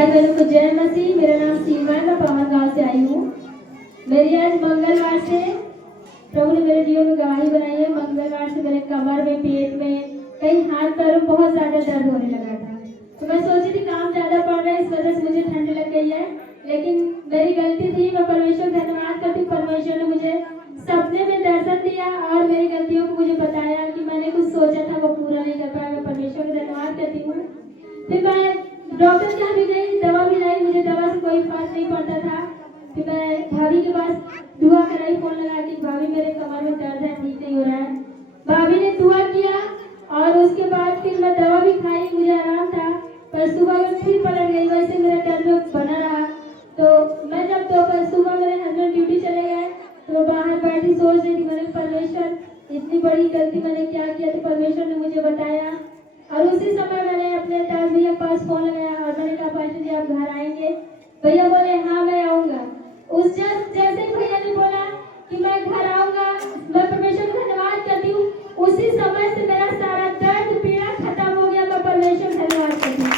भाई बहनों को जय मसीह। मेरा नाम सीमा है, मैं पवन गांव से आई हूँ। मेरी आज मंगलवार से प्रभु ने मेरे जीवन में गवाही बनाई है। मंगलवार से मेरे कमर में, पेट में, कई हाथ पैरों में बहुत ज्यादा दर्द होने लगा था। तो मैं सोची थी काम ज्यादा पड़ रहा है, इस वजह से मुझे ठंड लग गई है, लेकिन मेरी गलती थी। मैं परमेश्वर धन्यवाद करती हूँ। परमेश्वर ने मुझे सपने में दर्शन दिया और मेरी गलतियों को मुझे बताया कि मैंने कुछ सोचा था वो पूरा नहीं कर पाया। मैं परमेश्वर का धन्यवाद करती हूँ। फिर मैं डॉक्टर के यहाँ भी गई, दवा भी लाई, मुझे दवा से कोई फर्क नहीं पड़ता था। फिर मैं भाभी के पास दुआ कराई, फोन लगा कि भाभी मेरे कमर में दर्द है, ठीक नहीं हो रहा है। भाभी ने दुआ किया और उसके बाद फिर मैं दवा भी खाई, मुझे आराम था। पर सुबह में फिर पलट गई, वैसे मेरा दर्द बना रहा। तो मैं जब दोपहर सुबह मेरे हस्बैंड ड्यूटी चले गए तो बाहर बैठी सोच रही थी, मैंने परमेश्वर इतनी बड़ी गलती मैंने क्या किया। तो परमेश्वर ने मुझे बताया और उसी समय मैंने अपने दास भैया के पास फोन लगाया और मैंने कहा पास्टर जी आप घर आएंगे? भैया बोले हाँ मैं आऊंगा। उस जैसे ही भैया ने बोला कि मैं घर आऊंगा, मैं परमेश्वर का धन्यवाद करती हूँ। उसी समय से मेरा सारा दर्द पीड़ा खत्म हो गया। मैं परमेश्वर का धन्यवाद करती हूँ।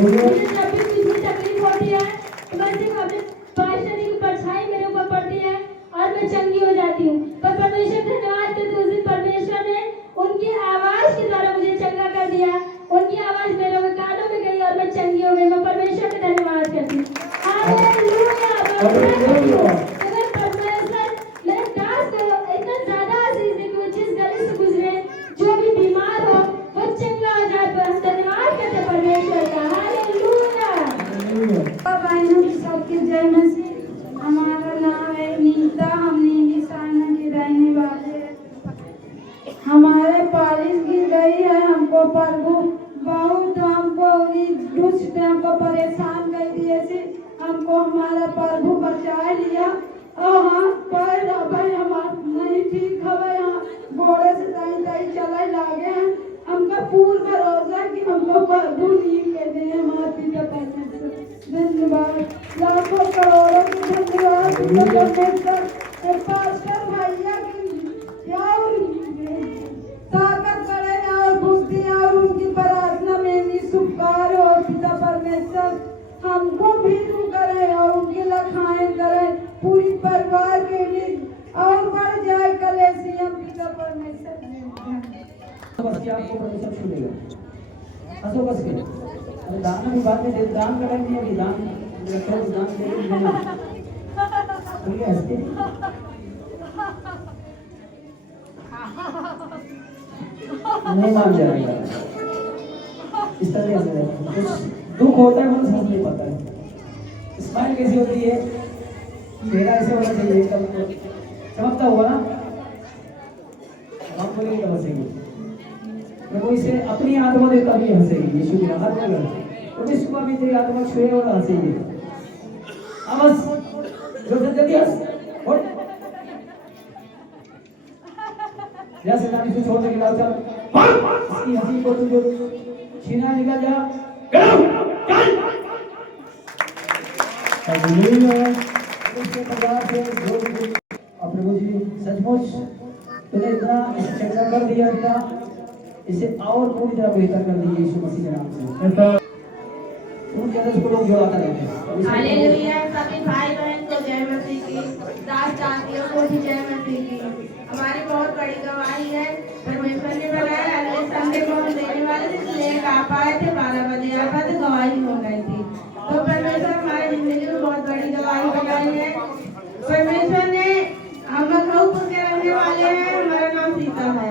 मुझे जब भी कुछ भी तकलीफ होती है तो मैं सिर्फ अपने पास्टर जी की परछाई मेरे ऊपर पड़ती है और मैं चंगी हो जाती हूँ। पर परमेश्वर का धन्यवाद करती हूँ। उस दिन परमेश्वर ने उनकी आवाज के द्वारा मुझे चंगा कर दिया। उनकी आवाज मेरे कानों में गई और मैं चंगी हो गई। मैं परमेश्वर का धन्यवाद करती हूँ। हालेलुया। अगर परमेश्वर मेरे दास को इतना ज्यादा आशीष दे कि वो जिस गली से गुजरे, जो भी बीमार हो वो चंगा हो जाए। बस धन्यवाद करते परमेश्वर का। हालेलुया। बहनों की सबकी जय मसीह। हमारा नाम है नीता, हम नीली साना के रहने वाले हैं। हमारे पालिश गिर गई है, हमको प्रभु बहुत दुष्ट हमको परेशान कर दिए थे। हमको हमारा प्रभु बचा लिया और हम पैर हमारा नहीं ठीक हवे, यहाँ घोड़े से दाई दाई चले लागे हैं। हमका पूर्ण भरोसा कि हमको प्रभु नीक के दे। हमारे पिता परमेश्वर धन्यवाद, लाखों करोड़ों की धन्यवाद परमेश्वर। पास्टर भैया की क्या ताकत करे और बुद्धि और उनकी प्रार्थना में भी सुखार हो। पिता परमेश्वर हमको भी करे और उनके लखाएं करे, पूरी परिवार के लिए और बढ़ जाए कलेसिया। पिता परमेश्वर बस क्या आपको परमेश्वर छूलेगा। हंसो बस के अरे दान भी बाद में दान करेंगे, अभी दान दान देंगे ठीक है। हंसते नहीं मान जाएगा इस तरह से। कुछ दुख होता है वो समझ नहीं पाता है। स्माइल कैसी होती है, चेहरा ऐसे होना चाहिए एकदम चमकता हुआ ना। हम बोलेंगे तो हंसेंगे, प्रभु इसे अपनी आत्मा दे तभी हंसेगी। यीशु की हाथ में तो इस सुबह भी तेरी आत्मा छुए और हंसेगी। अब बस जल्दी हंस और जैसे नानी से छोड़ने के बाद चल इसकी हंसी को तुझे छीना निकल जा। उसके परिवार से जो भी प्रभु जी सचमुच तूने इतना चंगा कर दिया, इतना इसे और पूरी तरह बेहतर कर दिया यीशु मसीह के नाम से। उनके अंदर लोग जो आता रहते हैं। हालेलुया। सभी भाई बहन को जय मसीह की, दास दासियों को भी जय मसीह की। हमारी बहुत बड़ी गवाही है। परमेश्वर ने बनाया अगले संडे को हम देने वाले थे, लेट आ पाए थे, 12 बजे आ पाए थे, गवाही हो गई थी। तो परमेश्वर हमारी जिंदगी में बहुत बड़ी गवाही बनाई है। परमेश्वर ने हम मखौपुर के रहने वाले हैं, हमारा नाम सीता है।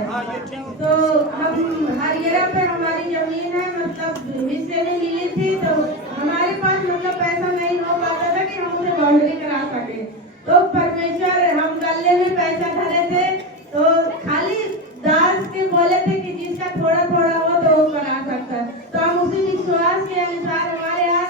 तो हम हरियाणा पे हमारी जमीन है, मतलब हिस्से में मिली थी। तो हमारे पास मतलब पैसा नहीं हो पाता था कि हम उसे बाउंड्री करा सके। तो परमेश्वर हम गले में पैसा धरे थे, तो खाली दास के बोले थे कि जिसका थोड़ा थोड़ा हो तो वो करा सकता है। तो हम उसी विश्वास के अनुसार हमारे यहाँ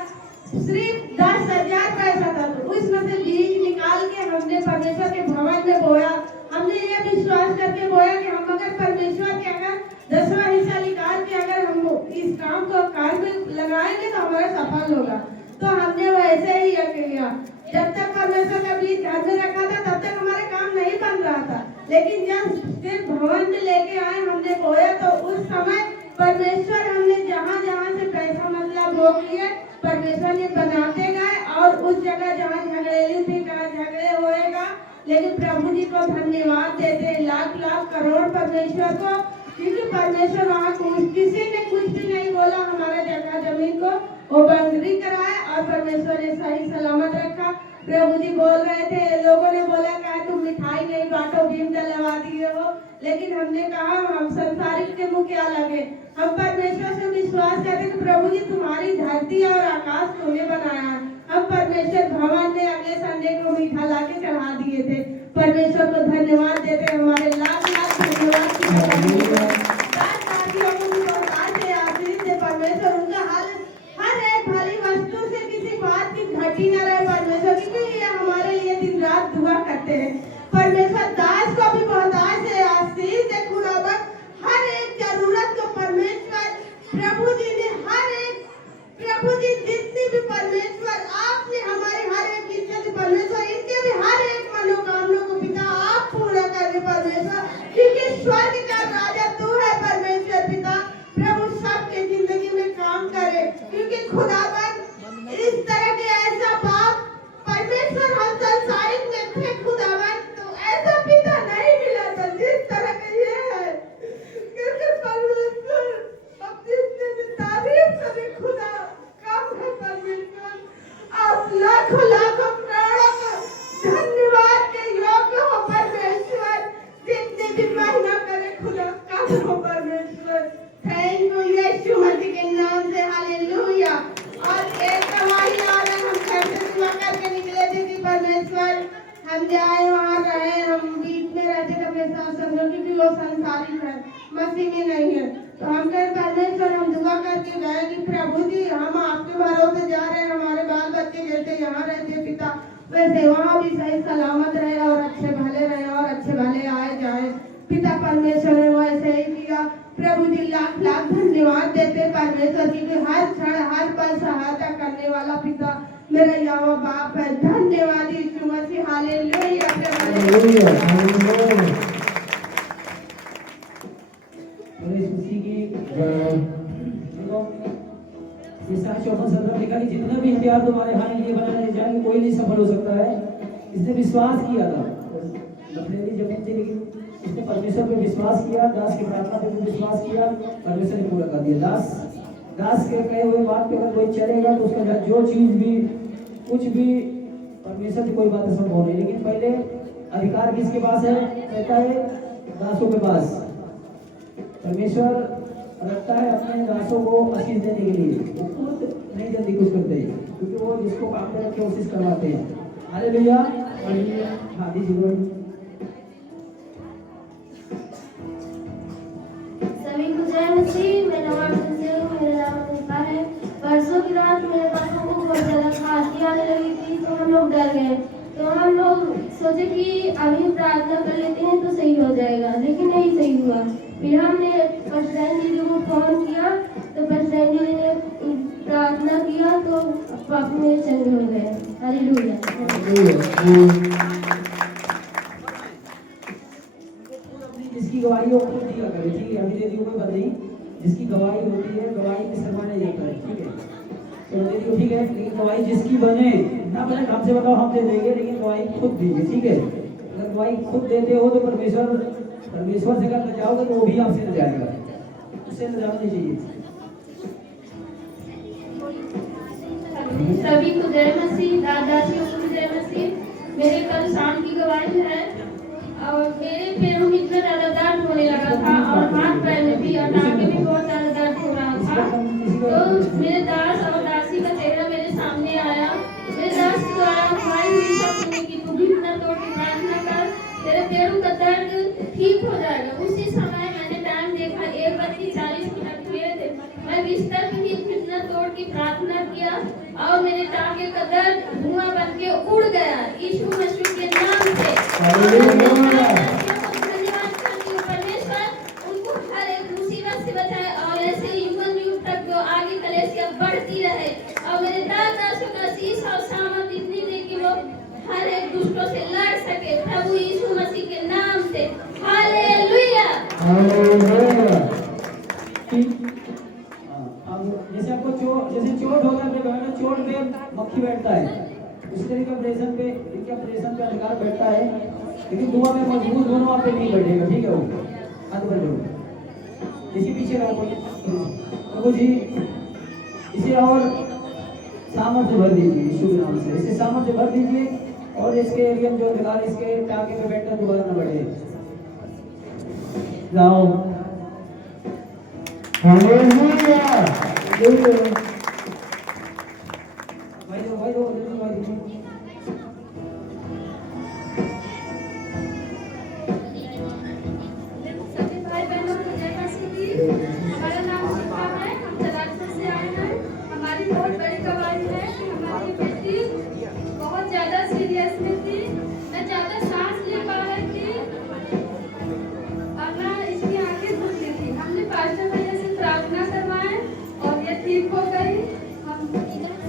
सिर्फ 10,000 पैसा था, तो उसमें से बीज निकाल के हमने परमेश्वर के भवन में बोया। हमने ये विश्वास करके बोया कि हम अगर परमेश्वर के अगर 10वां हिस्सा निकाल के अगर हम इस काम को कार्य में लगाएंगे तो हमारा सफल होगा। तो हमने वैसे ही किया। जब तक परमेश्वर का बीज ध्यान में रखा था तब तक हमारा काम नहीं बन रहा था, लेकिन जब सिर्फ भवन में लेके आए हमने बोया तो उस समय परमेश्वर हमने जहाँ जहाँ से पैसा मतलब वो किए, परमेश्वर ने बनाते गए और उस जगह जहाँ झगड़ेली थी, कहाँ झगड़े होएगा, लेकिन प्रभु जी को धन्यवाद देते, लाख लाख करोड़ परमेश्वर को, क्योंकि परमेश्वर वहाँ किसी ने कुछ भी नहीं बोला हमारे जगह जमीन को वो बंदरी कराए और परमेश्वर ने सही सलामत रखा। प्रभु जी बोल रहे थे, लोगों ने बोला कहा तुम मिठाई नहीं बांटो, भीम जलवा दिए हो, लेकिन हमने कहा हम संसारिक के मुँह क्या लगे, हम परमेश्वर से विश्वास करते कि प्रभु जी तुम्हारी धरती और आकाश तुम्हें बनाया है। हम परमेश्वर भवन में अगले संडे को मीठा लाके चढ़ा दिए थे। परमेश्वर को धन्यवाद देते, हमारे लाख लाख धन्यवाद। परमेश्वर उनका हर एक भली वस्तु से किसी बात की घटी न रहे परमेश्वर, क्योंकि ये हमारे लिए दिन रात दुआ करते हैं। परमेश्वर दास को भी बहुत से आशीष दे खुदावन, हर एक जरूरत को परमेश्वर प्रभु जी ने प्रभु जी जितनी भी परमेश्वर आपने हमारे हर एक इच्छा से परमेश्वर इनके भी हर एक मनोकामना को पिता आप पूरा करे परमेश्वर, क्योंकि स्वर्ग का राजा तू है परमेश्वर पिता। प्रभु सबके जिंदगी में काम करे, क्योंकि खुदावन इस तरह के ऐसा बाप परमेश्वर हम संसारिक में थे खुदावन, तो ऐसा पिता नहीं मिला था जिस तरह के ये है, क्योंकि परमेश्वर अब जितने भी तारीफ करें खुदा कम है परमेश्वर, आप लाखों लाखों करोड़ों का धन्यवाद के योग्य हो परमेश्वर, जितने भी महिमा करे खुदा कम हो परमेश्वर। थैंक यू यीशु मसीह के नाम से, हालेलुया। और एक गवाही आ रहा, हम घर से दुआ करके निकले थे कि परमेश्वर हम जाए वहाँ रहे, हम बीच में रहते थे अपने साथ संगत, क्योंकि वो संसारिक है मसीह में नहीं है, तो हम कहे परमेश्वर हम दुआ करके गए कि प्रभु जी हम आपके भरोसे जा रहे हैं, हमारे बाल बच्चे जैसे यहाँ रहते पिता वैसे वहाँ भी सही सलामत रहे और अच्छे भले रहे और अच्छे भले आए जाए पिता। परमेश्वर ने वैसे ही किया। प्रभु जी लाख लाख धन्यवाद देते परमेश्वर जी के, हर क्षण हर पल सहायता करने वाला पिता मेरा यहोवा बाप है। धन्यवाद यीशु मसीह, हालेलुया। जितने भी हथियार तुम्हारे हाथ लिए बनाए जाएंगे कोई नहीं सफल हो सकता है। इसने विश्वास किया था, जमीन थी लेकिन इसने परमेश्वर पे विश्वास किया, दास की प्रार्थना पे भी विश्वास किया, परमेश्वर ने पूरा कर दिया। दास के कहे हुए बात पे अगर कोई चलेगा तो उसका जो चीज भी कुछ भी परमेश्वर से कोई बात संभव नहीं, लेकिन पहले अधिकार किसके पास है? कहता है दासों के पास। परमेश्वर रखता है अपने दासों को आशीष देने के लिए, वो खुद नहीं जल्दी कुछ करते क्योंकि वो जिसको काम पे रखे कोशिश करवाते हैं। हालेलुया। हाँ दीजिए। सभी को जय मसीह। मेरा नाम संजय, मेरा नाम अनिता है। परसों की रात मेरे पापा को बहुत ज़्यादा खांसी आने लगी थी, तो हम लोग डर गए। तो हम लोग सोचे कि अभी प्रार्थना कर लेते हैं तो सही हो जाएगा, लेकिन नहीं सही हुआ। फिर हमने पशुराइन दीदी को फोन किया, तो पशुराइन दीदी ने प्रार्थना किया तो पापा मेरे चंगे हो गए। हालेलुया। जिसकी गवाही हो खुद दिया करे, ठीक है? अभी दे दियो कोई बात नहीं, जिसकी गवाही होती है गवाही के शर्माने जाता है, ठीक है? तो दे दियो, ठीक है? लेकिन गवाही जिसकी बने ना बने हमसे बताओ, हम दे देंगे, लेकिन गवाही खुद दीजिए, ठीक है? अगर गवाही खुद देते हो तो परमेश्वर से अगर न जाओगे तो वो भी आपसे न जाएगा, उससे न जाना नहीं चाहिए। सभी को जय मसीह, दादाजियों को जय मसीह। मेरे कल शाम की गवाही है और मेरे पैरों में इतना ज़्यादा दर्द होने लगा था और हाथ पैर में भी और टांगे में बहुत ज़्यादा दर्द हो रहा था। तो मेरे दास और दासी का चेहरा मेरे सामने आया। मेरे दास द्वारा भाई हुई सब कि तू भी इतना तोड़ के प्रार्थना कर, तेरे पैरों का दर्द ठीक हो जाएगा। उसी समय मैंने टाइम देखा, 1:40 हुए थे। मैं बिस्तर पे ही इतना तोड़ की प्रार्थना किया और मेरे टांगे का दर्द धुआं बन के उड़ गया यीशु मसीह के नाम से। धन्यवाद करती हूँ परमेश्वर, उनको हर एक मुसीबत से बचाए और ऐसे युगन युग तक जो आगे कलेसिया बढ़ती रहे और मेरे दादाओं का शीश और सामर्थ इतनी दे कि वो हर एक दुष्टों से लड़ सके प्रभु यीशु मसीह के नाम से। हालेलुया। जैसे आपको जो जैसे चोट होता है अपने बहनों, चोट पे मक्खी बैठता है, उसी तरीके ऑपरेशन पे इनके ऑपरेशन पे अधिकार बैठता है, लेकिन दुआ में मजबूत दोनों आप पे नहीं बैठेगा, ठीक है? वो हाथ बढ़ जाओ, इसी पीछे रहो प्रभु जी, इसे और सामर्थ्य भर दीजिए यीशु के नाम से, इसे सामर्थ्य भर दीजिए और इसके एरिया में जो अधिकार इसके टांके पे बैठकर दोबारा न बढ़े। जाओ हालेलुया, भाई दो भाई दो भाई दो। सभी भाई बहनों को जय मसीह की। हमारा नाम शिखा है, हम जलालपुर से आए हैं। हमारी बहुत बड़ी गवाही है कि हमारी बेटी बहुत ज्यादा सीरियस में थी, न ज्यादा सांस ले पा रही थी और न इसकी आंखें खुल रही थी। हमने पास्टर भैया से प्रार्थना करवाए और ये ठीक हो गई। हम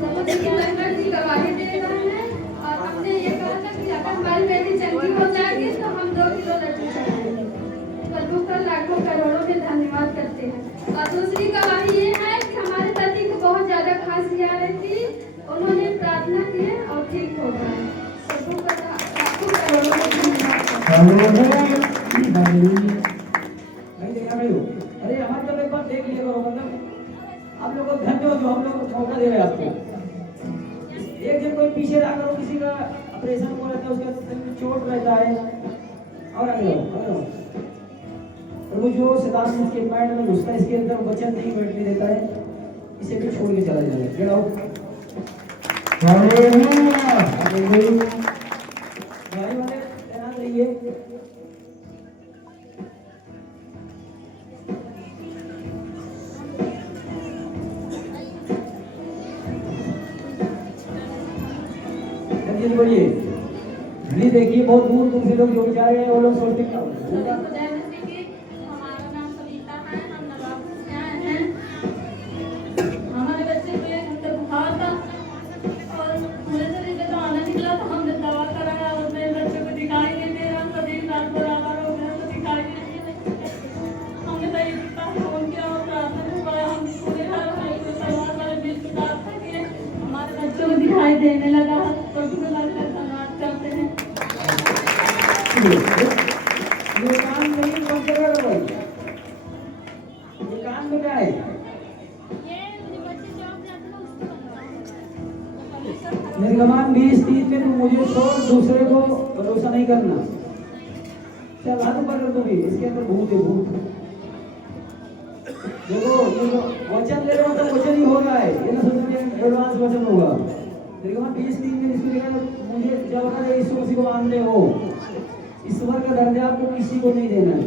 प्रभु जी की महिमा की गवाही दे रहे हैं और हमने ये कहा था कि अगर हमारी बेटी चंगी हो जाएगी तो हम 2 किलो लड्डू चढ़ाएंगे। प्रभु का लाखों करोड़ों में धन्यवाद करते हैं। और दूसरी गवाही ये है कि हमारे पति को बहुत ज्यादा खांसी आ रही थी, उन्होंने प्रार्थना की और ठीक हो गए। प्रभु का लाखों करोड़ों में धन्यवाद करते हैं। नहीं देखा भाई हो, अरे हमारे तो एक बार देख लिया करो, मतलब आप लोग को धन्य हो जो हम लोग को मौका दे रहे हैं आपको। एक जब कोई पीछे रहा करो, किसी का ऑपरेशन हो रहता है, उसका चोट रहता है, और आगे हो प्रभु जो शैतान इसके माइंड में घुसता है, इसके अंदर वचन नहीं बैठने देता है, इसे भी छोड़ के चला जाए। Get out, hallelujah, hallelujah. भाई वाले तैनात रहिए। जल्दी बोलिए, ये देखिए बहुत दूर दूर से लोग जो जा रहे हैं वो लोग सोचते क्या होगा। हमारा नाम कविता है, हम नवाबपुर से आए हैं। हमारे बच्चे को 1 घंटे बुखार था और पूरे शरीर में तो आना निकला, तो हमने दवा कराया और मेरे बच्चे को दिखाई नहीं दे रहा। कभी रात को आवार हो गया तो दिखाई नहीं दे रहा। हमने तो ये फोन किया और प्रार्थना में पड़ा, हम पूरे घर में परिवार वाले मिल के प्रार्थना किए, हमारे बच्चों को दिखाई देने लगा। प्रभु का धन्यवाद करते हैं। ये काम नहीं कौन कर रहा है भाई, ये काम में क्या है? निर्गमान 20:30 में तुम मुझे छोड़ दूसरे को भरोसा नहीं करना। चल हाथ ऊपर कर दो भी, इसके अंदर भूत है, भूत। देखो ये जो वचन ले रहे हो तो वचन ही हो रहा है, ये ना सोचो कि एडवांस वचन होगा। निर्गमान 20:30 में इसको लिखा है, मुझे जब अगर यीशु मसीह को मानते हो, ईश्वर का दर्जा आपको किसी को नहीं देना है।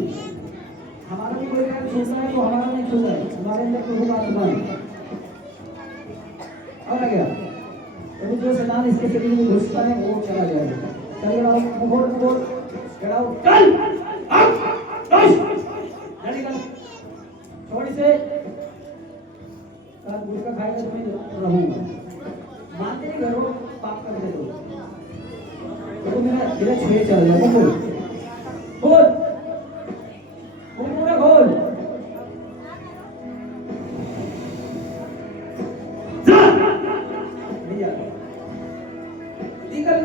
हमारा भी कोई काम छूटा है तो हमारा नहीं छूटा है, हमारे अंदर प्रभु का आत्मा है। और आ गया तो जो शैतान इसके शरीर में घुसता है वो चला जाएगा। चल आओ, बोल बोल चढ़ाओ, चल जल्दी कर, छोड़ इसे। कल गुटखा खाएगा तो मैं रहूंगा, मानते नहीं करो, पाप करते दो तो मेरा छुए चल जाए। बोल बोल पूरा खोल,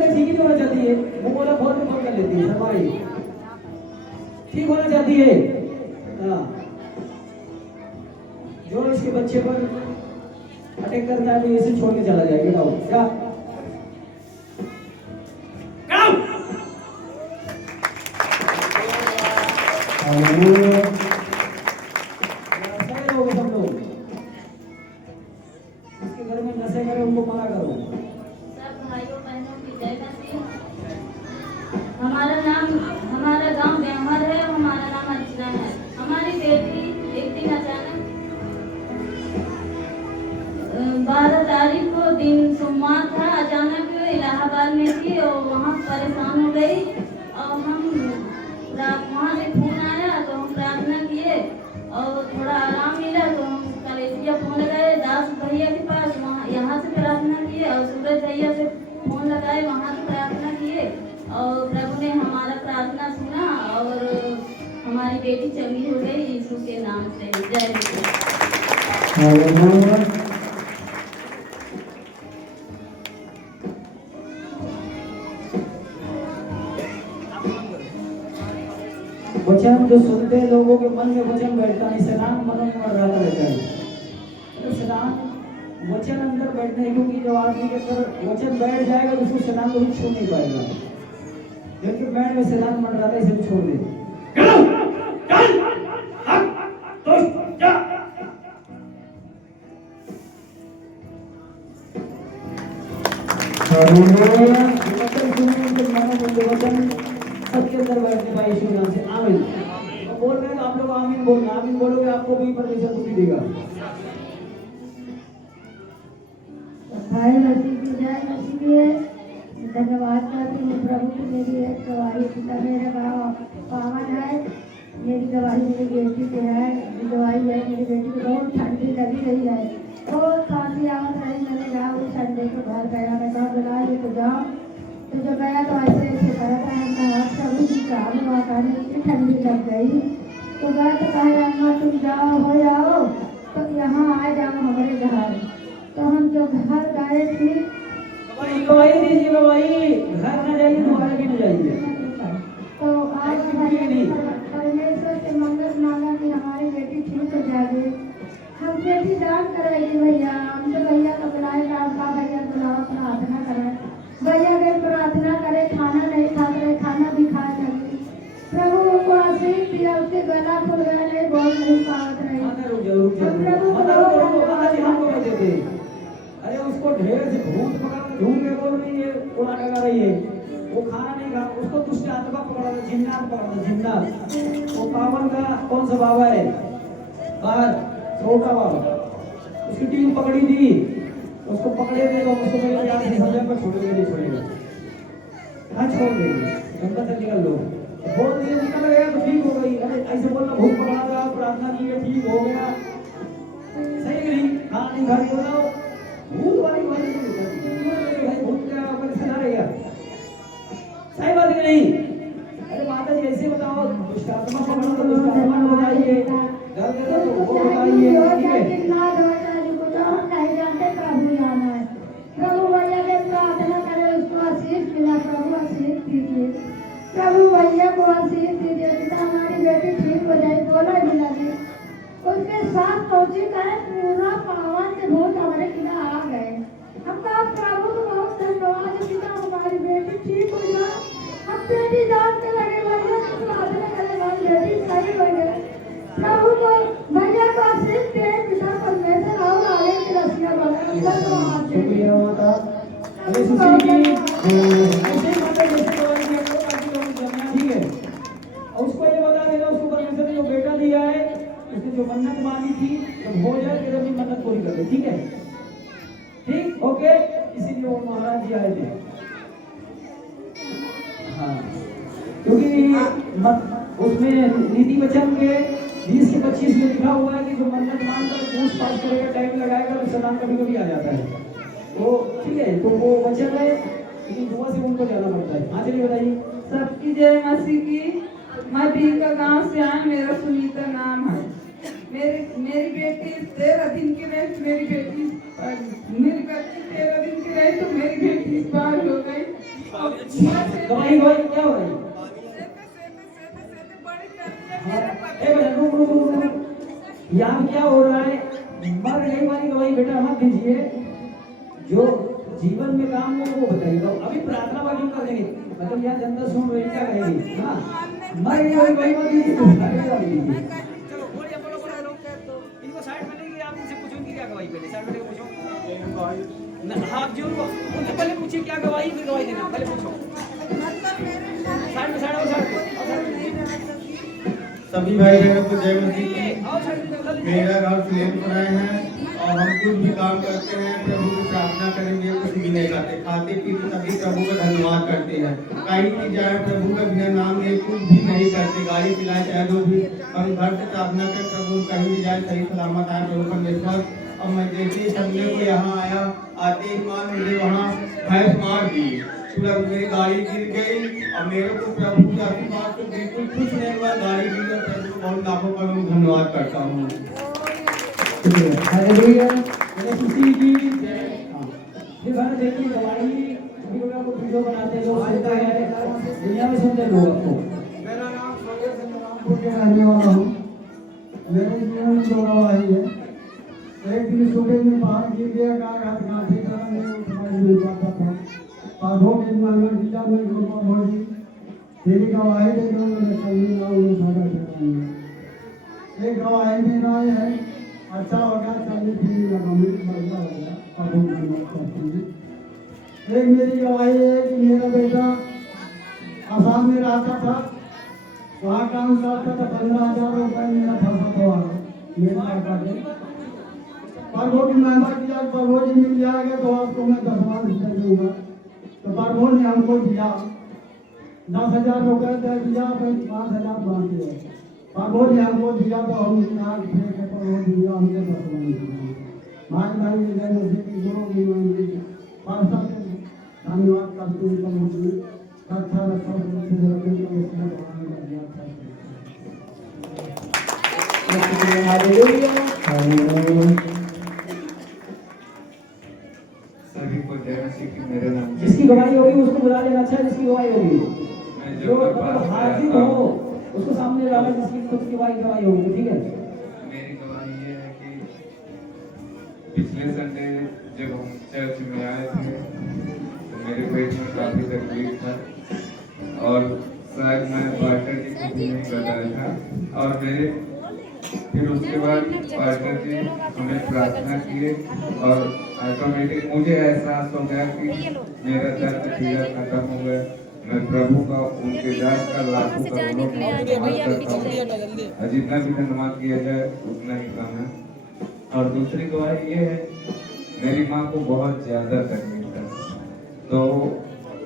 ठीक ही नहीं होना चाहती है, वो बोला बहुत में फोन कर लेती है, हमारी ठीक होना चाहती है। हाँ, जो इसके बच्चे पर अटैक करता है तो इसे छोड़ के चला जाएगा। बताओ क्या सब लोग इसके घर में नशे करे उनको मना करो। सब भाइयों बहनों की जय मसीह। हमारा गांव बेमर है, हमारा नाम अर्चना है। हमारी बेटी एक दिन अचानक 12 तारीख को दिन सोमवार था, अचानक इलाहाबाद में थी और वहाँ परेशान हो गई और हम वहाँ से फोन आया तो हम प्रार्थना किए और थोड़ा आराम मिला तो हम कलेसिया फोन लगाए दास भैया के पास, वहाँ यहाँ से प्रार्थना किए और सूरज भैया से फोन लगाए, वहाँ से प्रार्थना किए और प्रभु ने हमारा प्रार्थना सुना और हमारी बेटी चंगी हो गई यीशु के नाम से। जय मसीह। वचन जो सुनते हैं लोगों के मन में वचन बैठता नहीं, शैतान मनों में रहता रहता है। तो शैतान वचन अंदर बैठने है, क्योंकि जब आदमी के अंदर वचन बैठ जाएगा तो उसको शैतान को भी छू नहीं पाएगा। जबकि बैठ में शैतान मर रहा था, इसे भी छोड़ दे। सबके अंदर बैठने पाए यीशु नाम से, आमीन। बोल रहे हैं आप लोग आमीन बोलना, आमीन बोलोगे आपको भी परमेश्वर खुशी देगा। भाई मसीह की जय मसीह की है। धन्यवाद करती हूँ प्रभु की, मेरी एक गवाही पिता मेरा पावन है। मेरी गवाही मेरी बेटी पे है, गवाही है मेरी बेटी को बहुत ठंडी लगी रही है, बहुत खांसी आवत रही। मैंने कहा उस संडे को घर गया, मैं कहा बुला ये तो जाओ, तो जब गया तो ऐसे ऐसे करा था, हमने प्रभु जी का हुआ कहने इतनी ठंडी लग गई। तो गया तो कहे अम्मा तुम जाओ हो जाओ, तो यहाँ आ जाओ हमारे घर। तो हम जो घर गए थे, गवाही दीजिए, गवाही घर न जाइए, दोबारा भी न जाइए। तो आज परमेश्वर से मंगल मांगा कि हमारी बेटी ठीक हो जाए। हम बेटी दान करेगी भैया, हम तो भैया का बुलाए काम का भैया बुलाओ प्रार्थना करें। भैया गए प्रार्थना करे, खाना नहीं खा रहे, खाना भी खाए लगी। प्रभु को आशीष दिया, उसके गला खुल गया, नहीं बोल नहीं पावत रही। प्रभु अरे उसको ढेर से भूत पकड़ ढूंढ के बोल रही है, उड़ा लगा रही है, वो खाना नहीं खा, उसको दुष्ट आत्मा पकड़ा था, जिन्नात पकड़ा था, जिन्नात। वो पावन का कौन सा बाबा है? बाहर छोटा बाबा, उसकी टीम पकड़ी थी, उसको पकड़े थे तो उसको मेरे प्यार से समझा पर छोड़ेंगे नहीं छोड़ेगा। हाँ छोड़ देंगे, गंगा से निकल लो, बोल दिए निकल गया तो ठीक हो गई। अरे ऐसे बोलना भूत पकड़ा था, प्रार्थना की है, ठीक हो गया, सही नहीं, खाना नहीं खा रही हो, भूत वाली बात नहीं करती भाई, भूत क्या परेशान रहेगा, सही बात है नहीं? अरे माता जी ऐसे बताओ, दुष्ट आत्मा पकड़ो तो दुष्ट आत्मा को बताइए, घर के तो वो बताइए, ठीक है? नहीं जानते प्रभु जाना है। प्रभु भैया के प्रार्थना करे, उसको आशीष मिला, प्रभु आशीष दीजिए, प्रभु भैया को आशीष दीजिए, पिता हमारी बेटी ठीक हो जाए। बोला भी लगी, उसके साथ पहुंची कहे पूरा पावन के भूत हमारे खिला आ गए। हम कहा प्रभु को बहुत धन्यवाद पिता, हमारी बेटी ठीक हो जाए। हम बेटी जान के लगे भैया को प्रार्थना करे, हमारी बेटी सही हो गए। प्रभु को भैया को आशीष दे, पिता परमेश्वर और आगे की रसिया बना। शुक्रिया माता, अरे सुशील की ऐसे माता जैसे दवाई दिया करो ताकि लोग जमना, ठीक है? और उसको ये बता देना, उसको परमेश्वर ने जो बेटा दिया है, उसने जो मन्नत मांगी थी तो हो जाए, तेरा भी मन्नत पूरी कर दे, ठीक है? ठीक, ओके। इसीलिए वो महाराज जी आए थे, हाँ, क्योंकि उसमें नीति वचन के 20 के 25 में लिखा हुआ है कि जो मन्नत मांगकर पूछ पाछ करेगा, टाइम लगाएगा तो शैतान कभी कभी आ जाता है। तो ठीक है, तो वो वचन है, लेकिन दुआ से उनको जाना पड़ता है। हाँ चलिए बताइए। सबकी जय मसीह की। मैं बीका गांव से आई, मेरा सुनीता नाम है। मेरी बेटी 13 दिन की रही, मेरी बेटी 13 दिन की रही तो मेरी बेटी पार हो गई। गवाही क्या हो रहा है? यहाँ क्या हो रहा है? मर गई वाली गवाही बेटा मत दीजिए, जो जीवन में काम हो वो बताइएगा। अभी प्रार्थना वाली कर देंगे, मतलब यहाँ जनता सुन रही क्या कहेगी? हाँ, मर गई वाली गवाही मत दीजिए, इनको साइड में लेके आप इनसे पूछो कि क्या गवाही, पहले साइड में लेके पूछो। हाँ जो उनसे पहले पूछिए क्या गवाही, फिर गवाही देना, पहले पूछो। साइड में सभी भाई बहनों को जय मसीह की। मेरा गाँव सुलेमपुर आए हैं और हम कुछ भी काम करते हैं, प्रभु की प्रार्थना करेंगे, कुछ भी नहीं करते, खाते पीते सभी प्रभु का धन्यवाद करते हैं। कहीं भी जाए प्रभु का बिना नाम लिए कुछ भी नहीं करते, गाड़ी चलाए चाहे जो भी, हम घर से प्रार्थना कर प्रभु कहीं भी जाए सही सलामत आए प्रभु परमेश्वर। और मैं जैसे संडे को यहाँ आया, आते ही मान मुझे वहाँ भैंस मार दी, पूरा मेरी गाड़ी गिर गई और मेरे को प्रभु की आशीर्वाद से बिल्कुल कुछ नहीं हुआ, गाड़ी गिर गई। प्रभु को बहुत लाखों का मैं धन्यवाद करता हूँ। हालेलुया, सुशील की जय। ये गाना देखिए, गवाही सभी लोग आपको वीडियो बनाते हैं, जो सुनता है दुनिया में सुनते हैं लोग आपको। मेरा नाम सोनिया सिंह रामपुर जो गवाही है। एक दिन सुबह में बाहर गिर गया, हाथ गांठी करा नहीं उठा नहीं पाता था। पागो के मामा जिला में गुमा भोजी तेरी गवाही दे दो, मैंने कभी ना उन्हें सारा ठहराया। एक गवाही में राय है, अच्छा हो गया, चलने फिरने लगा, मेरी बदला हो गया, पागो की मौत करती है। एक मेरी गवाही है कि मेरा बेटा आसाम में रहता था, वहाँ काम करता था, 15,000 रुपये मेरा फंसा हुआ मेरे पापा के। प्रभु की महिमा किया, प्रभु जी मिल जाएगा तो आपको मैं 10,000 रुपये दूंगा। तो प्रभु ने हमको दिया 10,000 रुपये दे दिया, 5,000 बांटे। प्रभु ने हमको दिया तो हम नाक फेंक के प्रभु दिया हमको 10,000 दिया। भाई जय मसीह की गुरु धन्यवाद करते हैं प्रभु जी। अच्छा रखा सभी को जय मसीह की मेरे नाम से। जिसकी गवाही होगी उसको बुला लेना। अच्छा, जिसकी गवाही होगी मैं जो जब पास हाजिर आया हो उसको सामने लाना, जिसकी खुद की गवाही होगी। ठीक है, मेरी गवाही ये है कि पिछले संडे जब हम चर्च में आए थे तो मेरे पेट में काफी तकलीफ था और शायद मैं पास्टर जी को भी नहीं बताया था। और मेरे फिर उसके बाद पास्टर जी हमें प्रार्थना किए और ऑटोमेटिक मुझे एहसास हो गया कि मेरा दर्द पीड़ा खत्म हो गया। मैं प्रभु का, उनके दास का लाखों करोड़ों धन्यवाद करता हूँ और जितना भी धन्यवाद किया जाए उतना ही कम है। और दूसरी गवाही ये है, मेरी माँ को बहुत ज्यादा तकलीफ था तो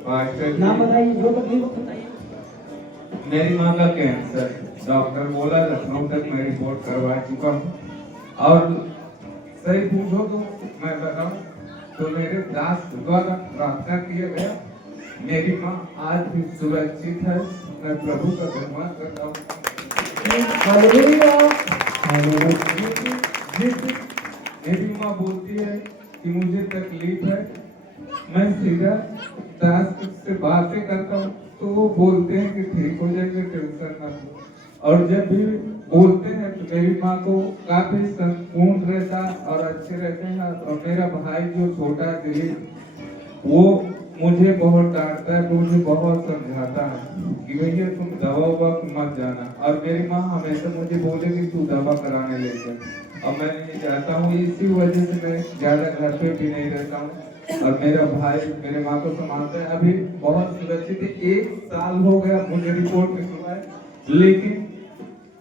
पास्टर नाम जी, बताइए, जो तकलीफ बताइए। मेरी माँ का कैंसर, डॉक्टर बोला लखनऊ तक मैं रिपोर्ट करवा चुका हूँ और सही पूछो तो मैं बताऊं तो मेरे दास द्वारा प्रार्थना किया गया मेरी माँ आज भी सुरक्षित है। मैं प्रभु का धन्यवाद करता हूँ। मेरी माँ बोलती है कि मुझे तकलीफ है, मैं सीधा दास से बातें करता हूँ तो वो बोलते हैं कि ठीक हो जाएंगे, टेंशन ना लो। और जब भी बोलते हैं तो मेरी माँ को काफी संपूर्ण रहता और अच्छे रहते हैं। और मेरा भाई जो छोटा है दिलीप, वो मुझे बहुत डांटता है, मुझे बहुत समझाता है कि भैया तुम दवा मत जाना। और मेरी माँ हमेशा मुझे बोले कि तू दवा कराने ले जा, और मैं नहीं जाता हूँ। इसी वजह से मैं ज्यादा घर पे भी नहीं रहता हूँ और मेरा भाई मेरे माँ को संभालता है। अभी बहुत सुरक्षित है, 1 साल हो गया मुझे रिपोर्ट में हुआ है, लेकिन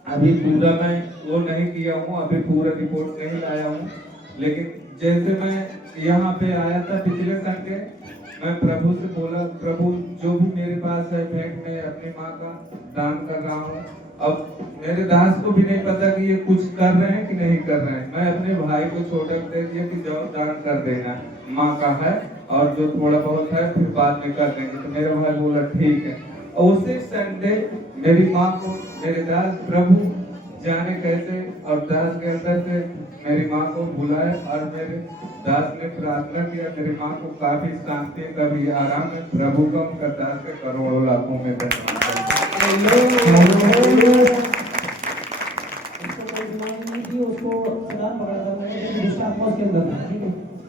अभी पूरा मैं वो नहीं किया हूँ, अभी पूरा रिपोर्ट नहीं लाया हूँ। लेकिन जैसे मैं यहाँ पे आया था पिछले संडे, मैं प्रभु से बोला, प्रभु जो भी मेरे पास है भेंट में अपनी माँ का दान कर रहा हूँ। अब मेरे दास को भी नहीं पता कि ये कुछ कर रहे हैं कि नहीं कर रहे हैं। मैं अपने भाई को छोटे को दे दिया कि जाओ दान कर देना, माँ का है और जो थोड़ा बहुत है फिर बाद में कर देंगे। तो मेरा भाई बोला ठीक है। और उसी संडे मेरी माँ को मेरे दास प्रभु जाने कैसे और दास के अंदर से मेरी माँ को बुलाए और मेरे दास ने प्रार्थना किया। मेरी माँ को काफी शांति, कभी आराम है। प्रभु का उनका दास के करोड़ों लाखों में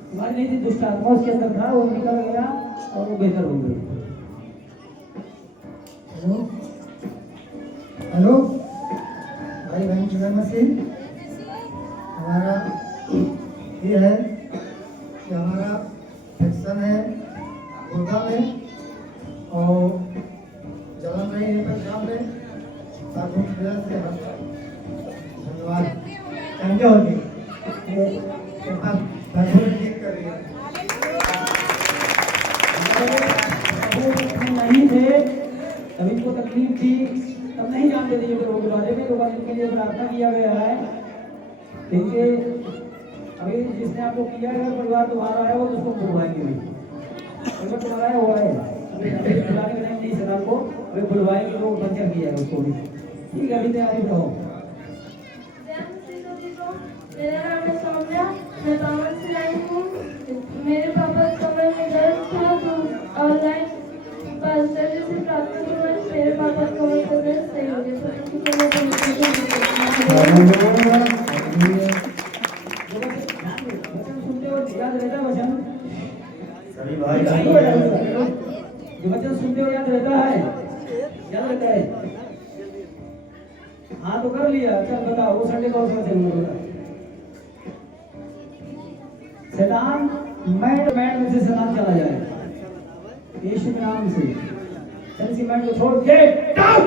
तुम्हारी नहीं थी, दुष्ट आत्मा उसके अंदर था, वो निकल गया और वो बेहतर हो गई। हेलो हेलो भाई बहन जय मसीह। हमारा ये है कि हमारा एक्शन है गुर्दा में और जलन रही है पंजाब में, साधु से धन्यवाद। थैंक यू होगी नहीं थे तब इनको तकलीफ थी, तब नहीं जानते थे योगों के बारे में। तो इनके लिए प्रार्थना किया गया है। इनके अभी जिसने आपको किया है, परिवार तुम्हारा है वो उसको बुलवाएंगे, अगर तुम्हारा है वो है, अभी बुलाने का टाइम नहीं सर आपको, अभी बुलवाएंगे तो बंद किया है उसको भी। ठीक है, अभी तैयारी रहो। मेरा नाम है सौम्या, मैं पावन से आई हूँ। मेरे पापा कमर में दर्द था तो ऑनलाइन पास्टर जी से प्रार्थना करवाई, मेरे पापा कमर का दर्द सही हो गया। याद रहता है वचन? सभी भाई जो वचन सुनते हो याद रहता है? याद रहता है? हाँ तो कर लिया। चल बताओ वो संडे कौन सा वचन होगा? शैतान मैट में से शैतान चला जाए यीशु के नाम से। चल इसी मैट को छोड़, गेट आउट,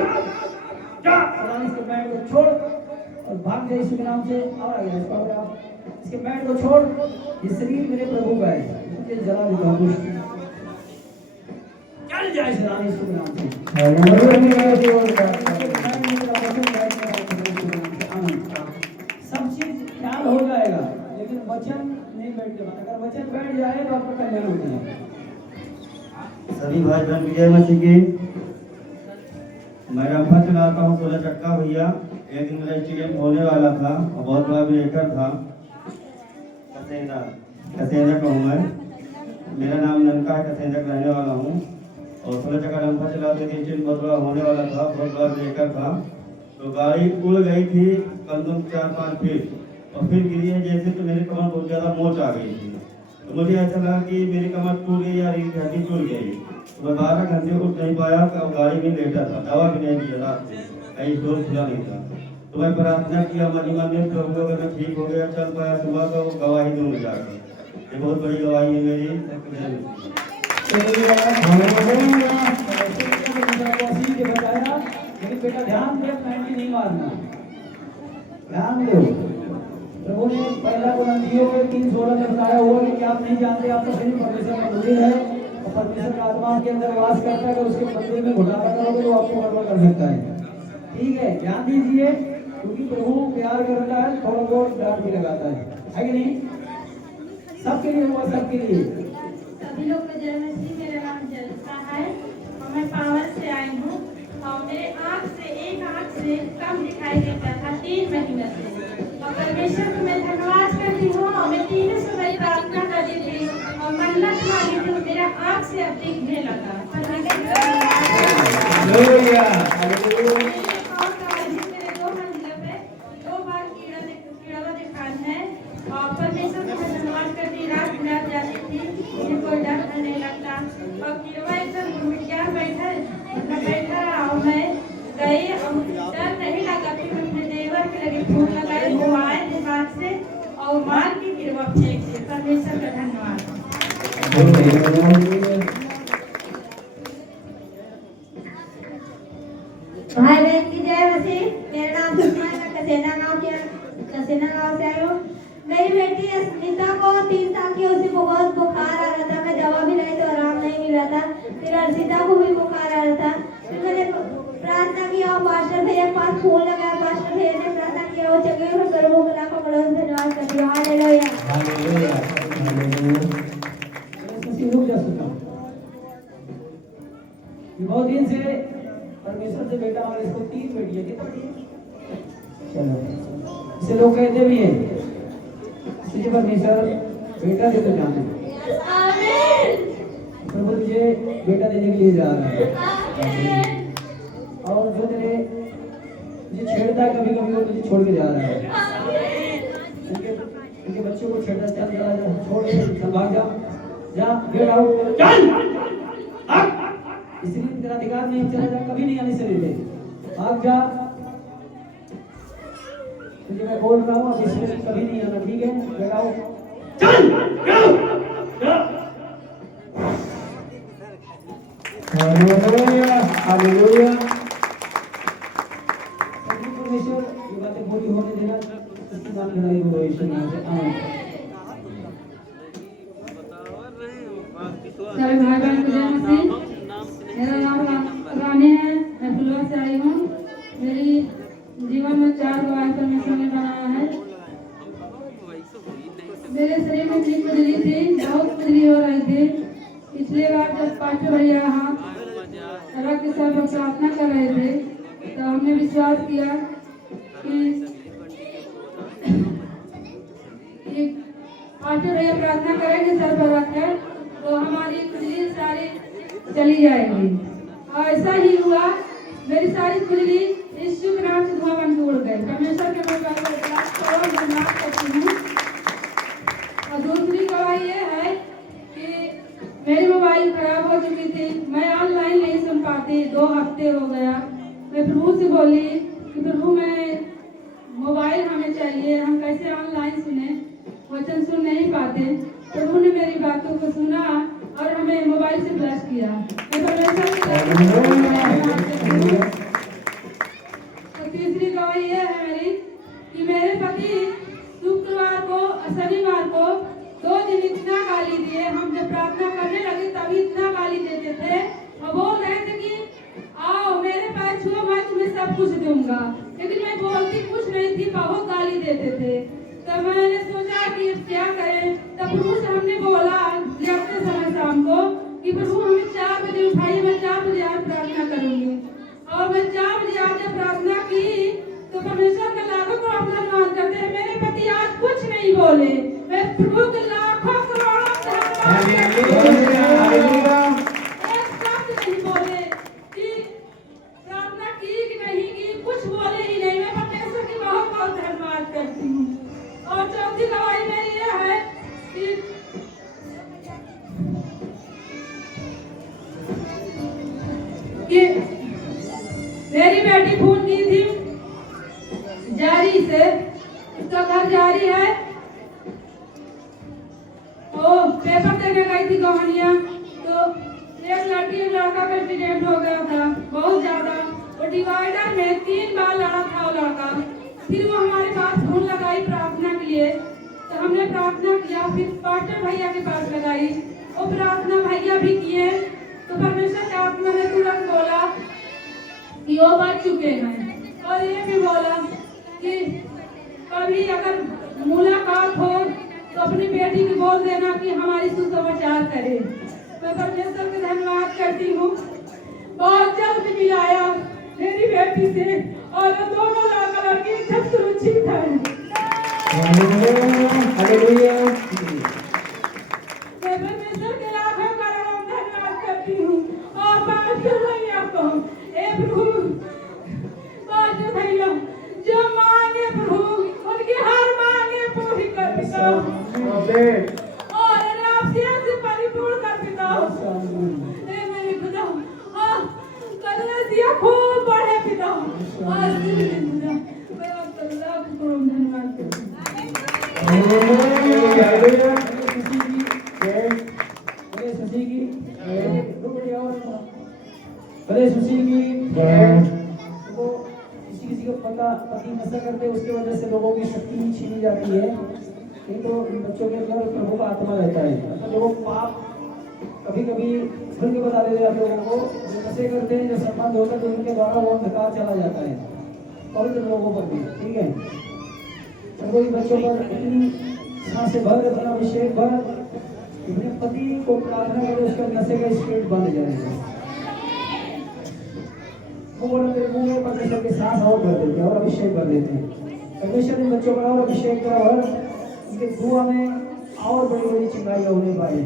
जा। शैतान इसके मैट को छोड़ और भाग जाए यीशु के नाम से। और आ गया इसका आप इसके मैट को छोड़। ये शरीर मेरे प्रभु का है, मुझे जला देता हूँ। चल जाए शैतान यीशु के नाम से। सब चीज ख्याल हो जाएगा, लेकिन वचन नहीं बैठ के बात। अगर वचन बैठ जाए तो आपका कल्याण हो जाएगा। सभी भाई बहन विजय मसीह की। मैं रंभा चलाता हूँ 16 चक्का भैया। एक दिन मेरा एक्सीडेंट होने वाला था और बहुत बड़ा ब्रेकर था। कसेंदा का हूँ मैं। मेरा नाम ननका है, कसेंदा का रहने वाला हूँ। और 16 चक्का रंभा चलाते थे, एक्सीडेंट बहुत बड़ा होने वाला था, बहुत बड़ा ब्रेकर था। तो गाड़ी उड़ गई थी कम से कम 4-5 फीट और फिर गिरी है जैसे। तो मेरे कमर बहुत ज़्यादा मोच आ गई थी। तो मुझे ऐसा लगा कि मेरी कमर टूट गई या रीढ़ की हड्डी टूट गई। तो मैं 12 घंटे उठ नहीं पाया, गाड़ी में लेटा था, दवा भी नहीं दिया रात में, कहीं स्टोर खुला नहीं था। तो मैं प्रार्थना किया मन ही मन में, प्रभु अगर मैं ठीक हो गया, चल पाया सुबह, तो गवाही दूंगा जाकर। ये बहुत बड़ी गवाही है मेरी। लेकिन बेटा ध्यान दे, पैंटी नहीं मारना, ध्यान दो। प्रभु ने पहला कोरिन्थियों 3:16 में बताया हुआ कि आप नहीं जानते आपका शरीर परमेश्वर का मंदिर है और परमेश्वर का आत्मा के अंदर वास करता है। अगर उसके मंदिर में घुटाला करोगे तो आपको गड़बड़ कर सकता है। ठीक है, ध्यान दीजिए, क्योंकि प्रभु प्यार करता है, थोड़ा बहुत डांट भी लगाता है कि नहीं? सबके लिए हुआ, सबके लिए। सभी लोग को जय मसीह। मेरा नाम जलसा है और मैं पावर से आई हूँ। और मेरे एक आँख से कम दिखाई देता था 3 महीने से। और परमेश्वर को मैं धन्यवाद करती हूँ। और मैं 3 समय प्रार्थना करती थी और मन्नत मांगी थी, मेरा आँख से अब दिखने लगा। मेरे 2 मंजिला पे 2 बार कीड़ा दिखान है और परमेश्वर को मैं धन्यवाद करती, रात बिरात जाती थी, मुझे कोई डर नहीं लगता। और कीड़ा एकदम मिटिया बैठा और मैं गई और डर नहीं लगा। फिर अपने देवर के लगे फूल लगाए, वो आए थे बात से और मार के गिरवा फेंक से। परमेश्वर का धन्यवाद। भाई बहन की जय मसीह। मेरा नाम सुषमा है, मैं कसेना गाँव से आई हूँ। मेरी बेटी अस्मिता को 3 साल की उसे बहुत बुखार आ रहा था। मैं दवा भी लाई तो आराम नहीं मिल रहा था। फिर अर्षिता को भी बुखार आ रहा था। फिर मैंने प्रार्थना किया और पास्टर भैया के पास फोन लगाया। पास्टर भैया ने प्रार्थना किया, वो चंगे हुए प्रभु को लाखों करोड़ों धन्यवाद करती हूँ। हालेलुया। बहुत दिन से परमेश्वर से बेटा और इसको 3 बेटियां थी। चलो इसे लोग कहते भी हैं तुझे परमेश्वर बेटा दे तो जाने। प्रभु तुझे बेटा देने के लिए जा रहा है। और जो तेरे तुझे छेड़ता है कभी कभी वो तुझे छोड़ के जा रहा है। उनके बच्चों को छेड़ता, चल छोड़ दे, भाग जा, गेट आउट, चल इसलिए तेरा अधिकार नहीं चला जा, कभी नहीं आने से लेते, भाग जा। तुझे मैं बोल रहा हूँ, अब इसमें कभी नहीं आना, ठीक है? गेट आउट, चल हालेलुया, हालेलुया। परमेश्वर ये बातें पूरी होने देना, इसकी नाम बनाई हो यीशु नाम से, आमीन। सारे भाई बहन को जय मसीह। मेरा नाम रानी है, मैं फुलवा से आई हूँ। मेरी जीवन में 4 गवाही परमेश्वर ने बनाया है। मेरे शरीर में इतनी खुजली थी, बहुत खुजली हो रही थी। पिछले बार जब पास्टर भैया यहाँ रक्त के साथ प्रार्थना कर रहे थे तो हमने विश्वास किया कि पास्टर भैया प्रार्थना करेंगे सर पर रखकर तो हमारी खुजली सारी चली जाएगी। और ऐसा ही हुआ, मेरी सारी खुजली यीशु के नाम से धुआं बन के उड़ गई। परमेश्वर के मैं धन्यवाद करती हूँ। और दूसरी गवाही है, मोबाइल खराब हो चुकी थी, मैं ऑनलाइन नहीं सुन पाती, 2 हफ्ते हो गया। मैं प्रभु से बोली कि प्रभु मैं मोबाइल हमें चाहिए, हम कैसे ऑनलाइन सुने, वचन सुन नहीं पाते। प्रभु ने मेरी बातों को सुना और हमें मोबाइल से ब्लेस किया। तो तीसरी गवाही यह है मेरी कि मेरे पति शुक्रवार को शनिवार को 2 दिन इतना गाली दिए, हम जब प्रार्थना करने लगे तभी इतना गाली देते थे और बोल रहे थे कि आओ मेरे पैर छुओ मैं तुम्हें सब कुछ दूंगा, लेकिन मैं बोलती कुछ नहीं थी, बहुत गाली देते थे। तब मैंने सोचा कि अब क्या करें। तब प्रभु से हमने बोला जाते समय शाम को कि प्रभु हमें 4 बजे उठाइए, मैं 4 बजे आज प्रार्थना करूंगी। और मैं 4 बजे आज जब प्रार्थना की तो परमेश्वर का लाखों को हम धन्यवाद करते हैं। मेरे पति आज कुछ नहीं बोले, मैं प्रभु के लाखों करोड़ों धन्यवाद एक शब्द नहीं बोले कि प्रार्थना की कि नहीं की, कुछ बोले ही नहीं। मैं परमेश्वर की बहुत बहुत धन्यवाद करती हूँ। और चौथी गवाही मेरी यह है कि मेरी बेटी फोन की थी जारी से, उसका घर जारी है, वो पेपर देने गई थी कहानियां, तो एक लड़की एक लड़का का एक्सीडेंट हो गया था बहुत ज्यादा। वो डिवाइडर में 3 बार लड़ा था वो लड़का। फिर वो हमारे पास फोन लगाई प्रार्थना के लिए, तो हमने प्रार्थना किया। फिर पास्टर भैया के पास लगाई, वो प्रार्थना भैया भी किए, तो परमेश्वर के आत्मा ने तुरंत बोला कि वो बच चुके हैं। और ये भी बोला कि कभी अगर मुलाकात हो तो अपनी बेटी को बोल देना कि हमारी सुसमाचार करे। मैं परमेश्वर का धन्यवाद करती हूँ। बहुत जल्द मिलाया मेरी बेटी से और दोनों लड़की सब सुरक्षित है। मैं परमेश्वर के लाखों करोड़ों धन्यवाद करती हूँ। और पास्टर भैया को पास्टर भैया जो मांगे प्रभु उनकी हर मांगे पूरी कर पिता, और आपसे से परिपूर्ण कर पिता। मेरे खुदा कलेसिया खूब बढ़े पिता, और मैं आपका लाख करोड़ धन्यवाद करती हूँ। किसी को पति नशा करते उसकी वजह से लोगों की शक्ति छीनी जाती है। नहीं तो बच्चों के अंदर प्रभु का आत्मा रहता है। तो लोग पाप कभी कभी खुल के बता देते हैं लोगों को, जो नशे करते हैं, जो संबंध होता है तो उनके द्वारा वो अंधकार चला जाता है पवित्र लोगों पर भी। ठीक है, कोई बच्चों पर इतनी सांसें भर, अपना अभिषेक भर, अपने पति को प्रार्थना करे उसका नशे का स्पिरिट बंद जाएगा। वो बोला तेरे मुंह में परमेश्वर के सांस और भर देते हैं और अभिषेक भर देते हैं। परमेश्वर ने बच्चों का और अभिषेक करा और उनके दुआ में और बड़ी बड़ी चिंगारियां होने पाई।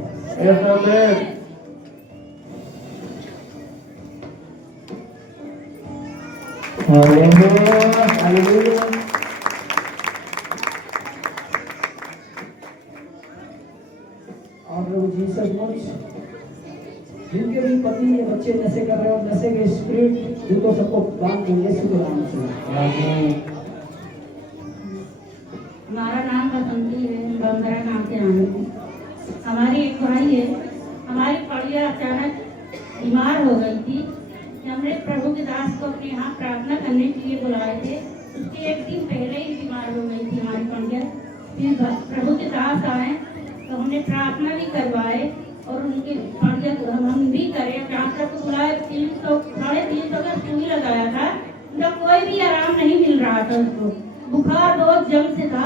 और प्रभु जी सचमुच जिनके भी पति या बच्चे नशे कर रहे हो, नशे के स्पिरिट जिनको सबको बांध देंगे यीशु के नाम से। हमारा नाम बसंती है, बंदरा नाम से आने हैं। हमारी एक भाई है, हमारी पड़िया अचानक बीमार हो गई थी। हमने प्रभु के दास को अपने यहाँ प्रार्थना करने के लिए बुलाए थे। उसके 1 दिन पहले ही बीमार हो गई थी हमारी पड़िया। फिर प्रभु के दास आए तो हमने प्रार्थना भी करवाए और उनके पड़िया हम भी करे। डॉक्टर को बुलाए, 300-350 का सुई लगाया था, उनका कोई भी आराम नहीं मिल रहा था उसको, बुखार बहुत जम से था।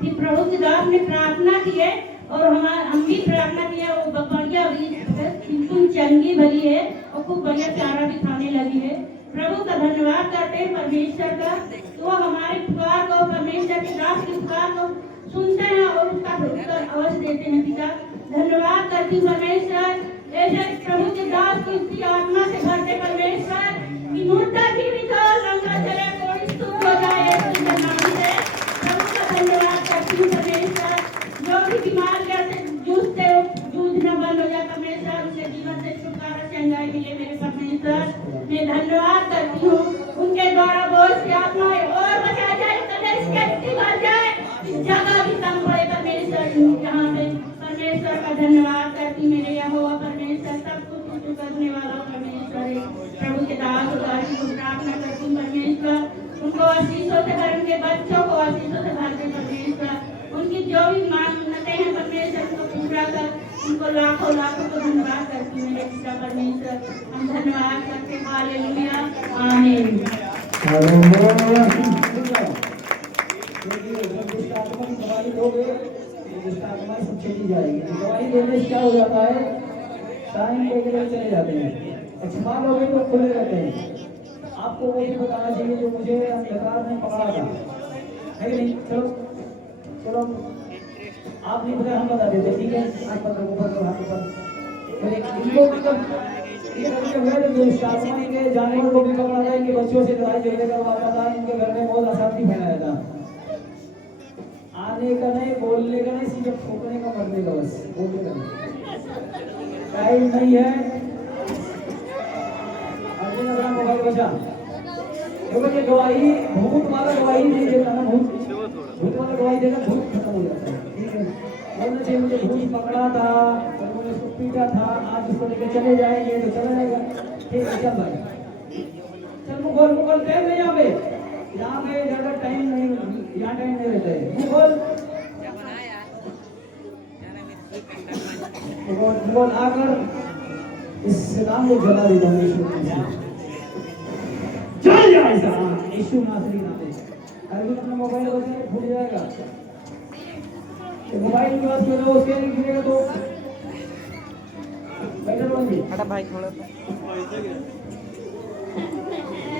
फिर प्रभु के दास ने प्रार्थना की है और हम भी प्रार्थना किया। वो बढ़िया बिल्कुल चंगी भली है और खूब बढ़िया चारा भी खाने लगी है। प्रभु का धन्यवाद करते हैं परमेश्वर का, तो हमारे पुकार को, परमेश्वर के दास की पुकार को सुनते हैं और उसका उत्तर अवश्य देते हैं। पिता धन्यवाद करती परमेश्वर, ऐसे प्रभु के दास को उसकी आत्मा से भरते परमेश्वर कि मुर्दा की भी तो लंगा चले, कोई स्तुत हो जाए नाम से। प्रभु का धन्यवाद करती हूँ परमेश्वर, जो भी बीमारियां से जूझते हो, जूझना बंद हो जाए परमेश्वर, उनके जीवन पति मेरे यहोवा परमेश्वर सब कुछ ऊँचा करने वाला परमेश्वर है। प्रभु के दास और दासी को प्रार्थना करती हूँ परमेश्वर, उनको आशीषों से भर, उनके बच्चों को आशीषों से भर दे परमेश्वर। उनकी जो भी मांगते हैं परमेश्वर उनको पूरा कर, उनको लाखों लाखों को धन्यवाद करती हूँ मेरे पिता परमेश्वर। हम धन्यवाद करते हैं। हालेलुया आमीन। दवाई देने से क्या हो जाता है, टाइम पे चले जाते हैं, एक्सपायर हो गए तो खुले रहते हैं। आपको वो भी बताना चाहिए जो मुझे अंधकार ने पकड़ा था, है कि नहीं? चलो चलो, आप नहीं बताया हम बता देते, ठीक है? आप पत्थर को पकड़ो, हाथ पर इनको इनके जानवरों को भी पकड़ा था, इनके बच्चों से लड़ाई झगड़े करवाता था, इनके घर में बहुत अशांति फैलाया था। आने का नहीं, बोलने का नहीं, सिर्फ ठोकने का, मरने का, बस बोलने का नहीं। टाइम नहीं है। अर्जुन अपना मोबाइल बचा, देखो ये गवाही भूत वाला गवाही नहीं देता ना, भूत वाला गवाही देगा भूत खत्म हो जाता है, ठीक है? बोलना चाहिए मुझे भूत पकड़ा था और मैंने उसको पीटा था, आज उसको लेकर चले जाएंगे तो चला जाएगा, ठीक है? चल भाई चल, मुगल टाइम नहीं, यहाँ पे ज्यादा टाइम नहीं, यहाँ टाइम नहीं रहता है। मुगल आकर इस नाम को जला देता हूँ, चल जाए यीशु नासरी नाम से। अरे अपना मोबाइल बजाए फूट जाएगा, मोबाइल के पास में उसके नहीं गिरेगा तो बैठा रहेंगे। हटा भाई थोड़ा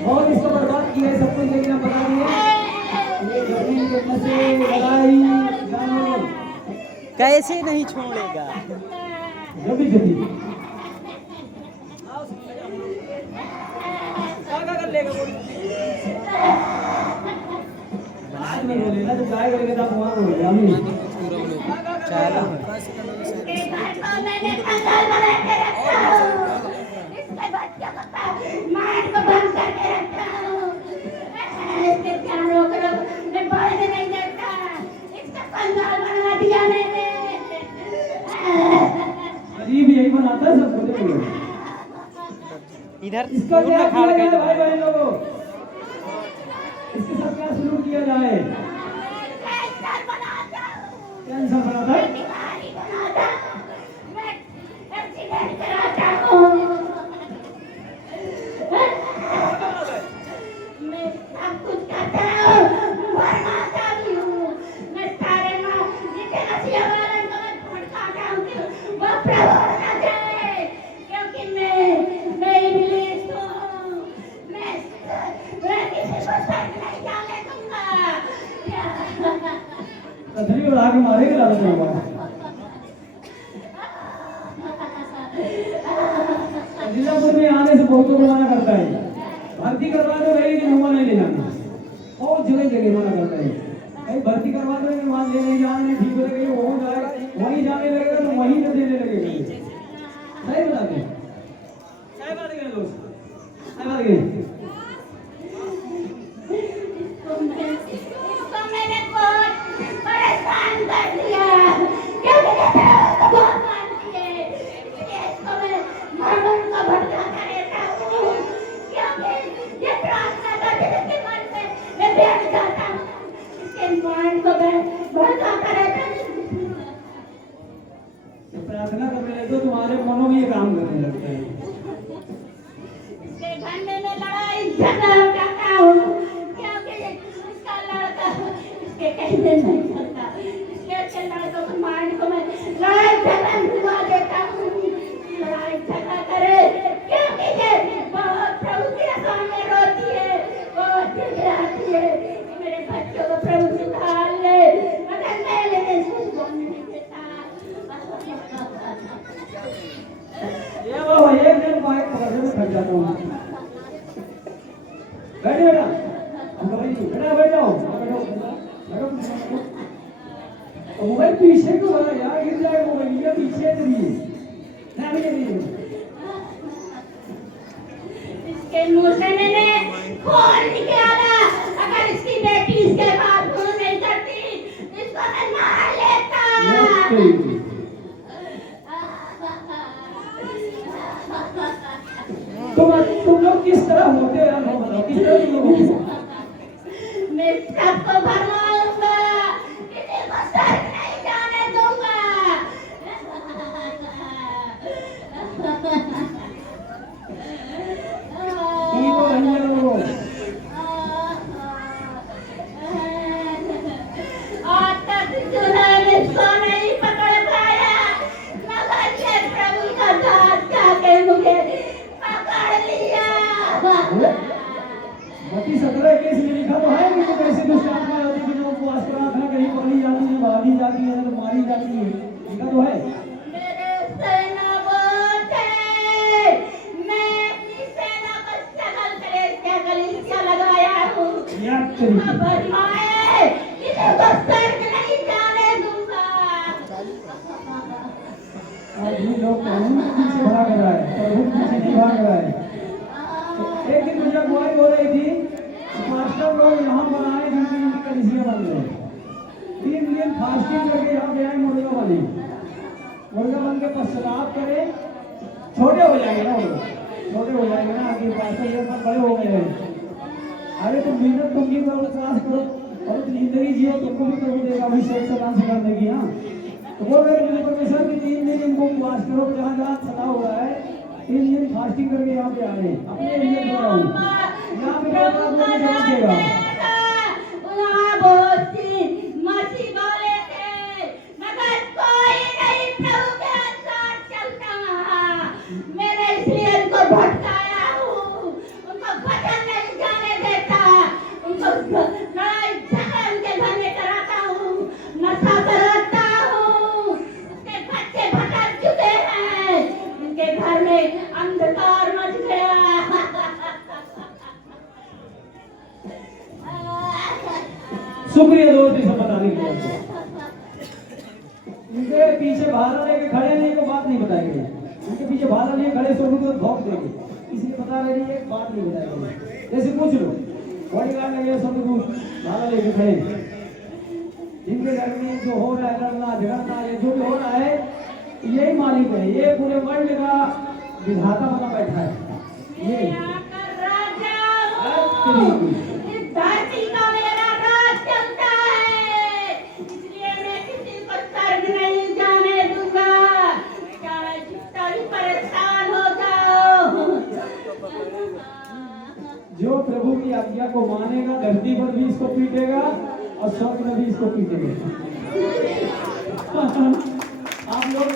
बहुत इसको बर्बाद किया है सब कुछ, लेकिन हम बता दिए ये जमीन के नशे, लड़ाई, जानवर कैसे नहीं छोड़ेगा। जल्दी जल्दी क्या कर लेगा वो, बाद में बोलेगा तो गाय करेगा तो वहां बोलेगा हम चलो अजीब यही बनाता है सब बोले इधर इसका दूर क्या में खाड़ किया के जाए भाई बहन लोगों, इसके साथ क्या सलूक किया जाए? कैंसर बनाता है, कथरी उड़ा के मारेगा लालच में हमारा। जिलापुर में आने से बहुत लोग मना करता है, भर्ती करवा दो भाई, लेकिन हुआ नहीं लेना, बहुत जगह जगह मना करता है भाई, भर्ती करवा दो लेकिन वहाँ लेने जाने ठीक हो जाएगा, वो जाए वहीं जाने लगेगा तो वहीं पे देने लगेगा। सही बात है, सही बात है दोस्त, सही बात है। प्रार्थना करने लगे तो तुम्हारे मनों में ये काम करने लगता है। इसके घर में लड़ाई झगड़ा हो जाता हूँ, क्योंकि इसका लड़का इसके कहने नहीं चलता, इसके लड़कों को माइंड को मैं लड़ाई झगड़ा दिलवा देता हूँ, लड़ाई झगड़ा करे, क्योंकि ये बहुत प्रभु के सामने रोती है, बहुत चिल्लाती है, मेरे बच्चों को प्रभु सुधार ले, मगर मैं लेने नहीं देता। ये बाबा एक दिन बाइक पकड़ने में थक जाता हूँ। बैठे बेटा, बेटा बैठ जाओ, मोबाइल पीछे को भरा यार, गिर जाएगा मोबाइल, ये पीछे नहीं ना नहीं। इसके मुंह से मैंने खोल निकाला, अगर इसकी बेटी इसके बाद मुंह नहीं करती इसको मैं मार लेता। किस तरह होते हैं लोग बताओ, किस तरह के लोग होते हैं? मैं सबको भरवा लूंगा, किसी को सर नहीं जाने दूंगा। ठीक हो रही लोग। आज तक दूल्हा ने इसको नहीं पकड़ पाया, मगर ये प्रभु का दास जाके मुझे पकड़ लिया। बाकी 17 केस में लिखा तो है कि जो कैसे दुष्ट आत्मा होती है, जो उपवास कराता है, कहीं पकड़ी जाती है, भागी जाती है, तो मारी जाती है, लिखा तो है। मेरे सेना बहुत है, मैं अपनी सेना को सकल कलेश कलीसिया लगाया हूँ। याद करिए। बदमाए, किसी को स्वर्ग नहीं जाने दूंगा। आज भी लोग कानून के पीछे भाग रहा है, प्रभु के पीछे नहीं भाग रहा है। एक दिन मुझे अगुवाई हो रही थी, मास्टर लोग यहाँ बनाए जिनकी कलीसिया बन गए। 3 दिन फास्टिंग करके यहाँ पे आए मुर्गा बने, मुर्गा बन के पश्चाताप करे, छोटे हो जाएंगे ना, वो लोग छोटे हो जाएंगे ना, आगे पास्टर ये सब बड़े हो गए हैं। अरे तुम मेहनत तुम भी करो, क्लास करो और जिंदगी जियो, तुमको भी प्रभु देगा अभिषेक से डांस करने की। हाँ, तो बोल रहे मुझे परमेश्वर की 3 दिन इनको उपवास करो, जहाँ जहाँ सदा हो रहा है 3 दिन फास्टिंग करके यहाँ पे आ रहे हैं। अपने एरिया में रहो, यहाँ पे प्रभु आपको जवाब देगा। वहाँ बहुत सी मसीह वाले थे, मगर कोई नहीं प्रभु के अनुसार चलता। मैंने इसलिए उनको भटकाया हूँ, उनको भजन नहीं जाने देता, उनको लड़ाई झगड़ा उनके घर में कराता हूँ, नशा कराता हूँ। उसके बच्चे भटक चुके हैं, उनके घर में अंधकार मच गया। शुक्रिया दोस्त सब बताने के लिए। इनके पीछे भाला लेके खड़े नहीं को बात नहीं बताएंगे, इनके पीछे भाला लेके खड़े सोनू को भौंक देंगे, इसलिए बता रहे हैं एक बात नहीं बताएंगे। जैसे पूछ लो बड़ी गाड़ लगे सोनू को भाला लेके खड़े, जिनके घर में जो हो रहा है लड़ना झगड़ना, ये जो भी हो रहा है, यही मालिक है, ये पूरे वर्ल्ड का विधाता बना बैठा है। ये इस धरती का मेरा राज चलता है, इसलिए मैं किसी को स्वर्ग नहीं जाने दूंगा, चाहे जितना भी परेशान हो जाओ। जो प्रभु की आज्ञा को मानेगा धरती पर भी इसको पीटेगा और स्वर्ग में भी इसको पीटेगा। आप लोग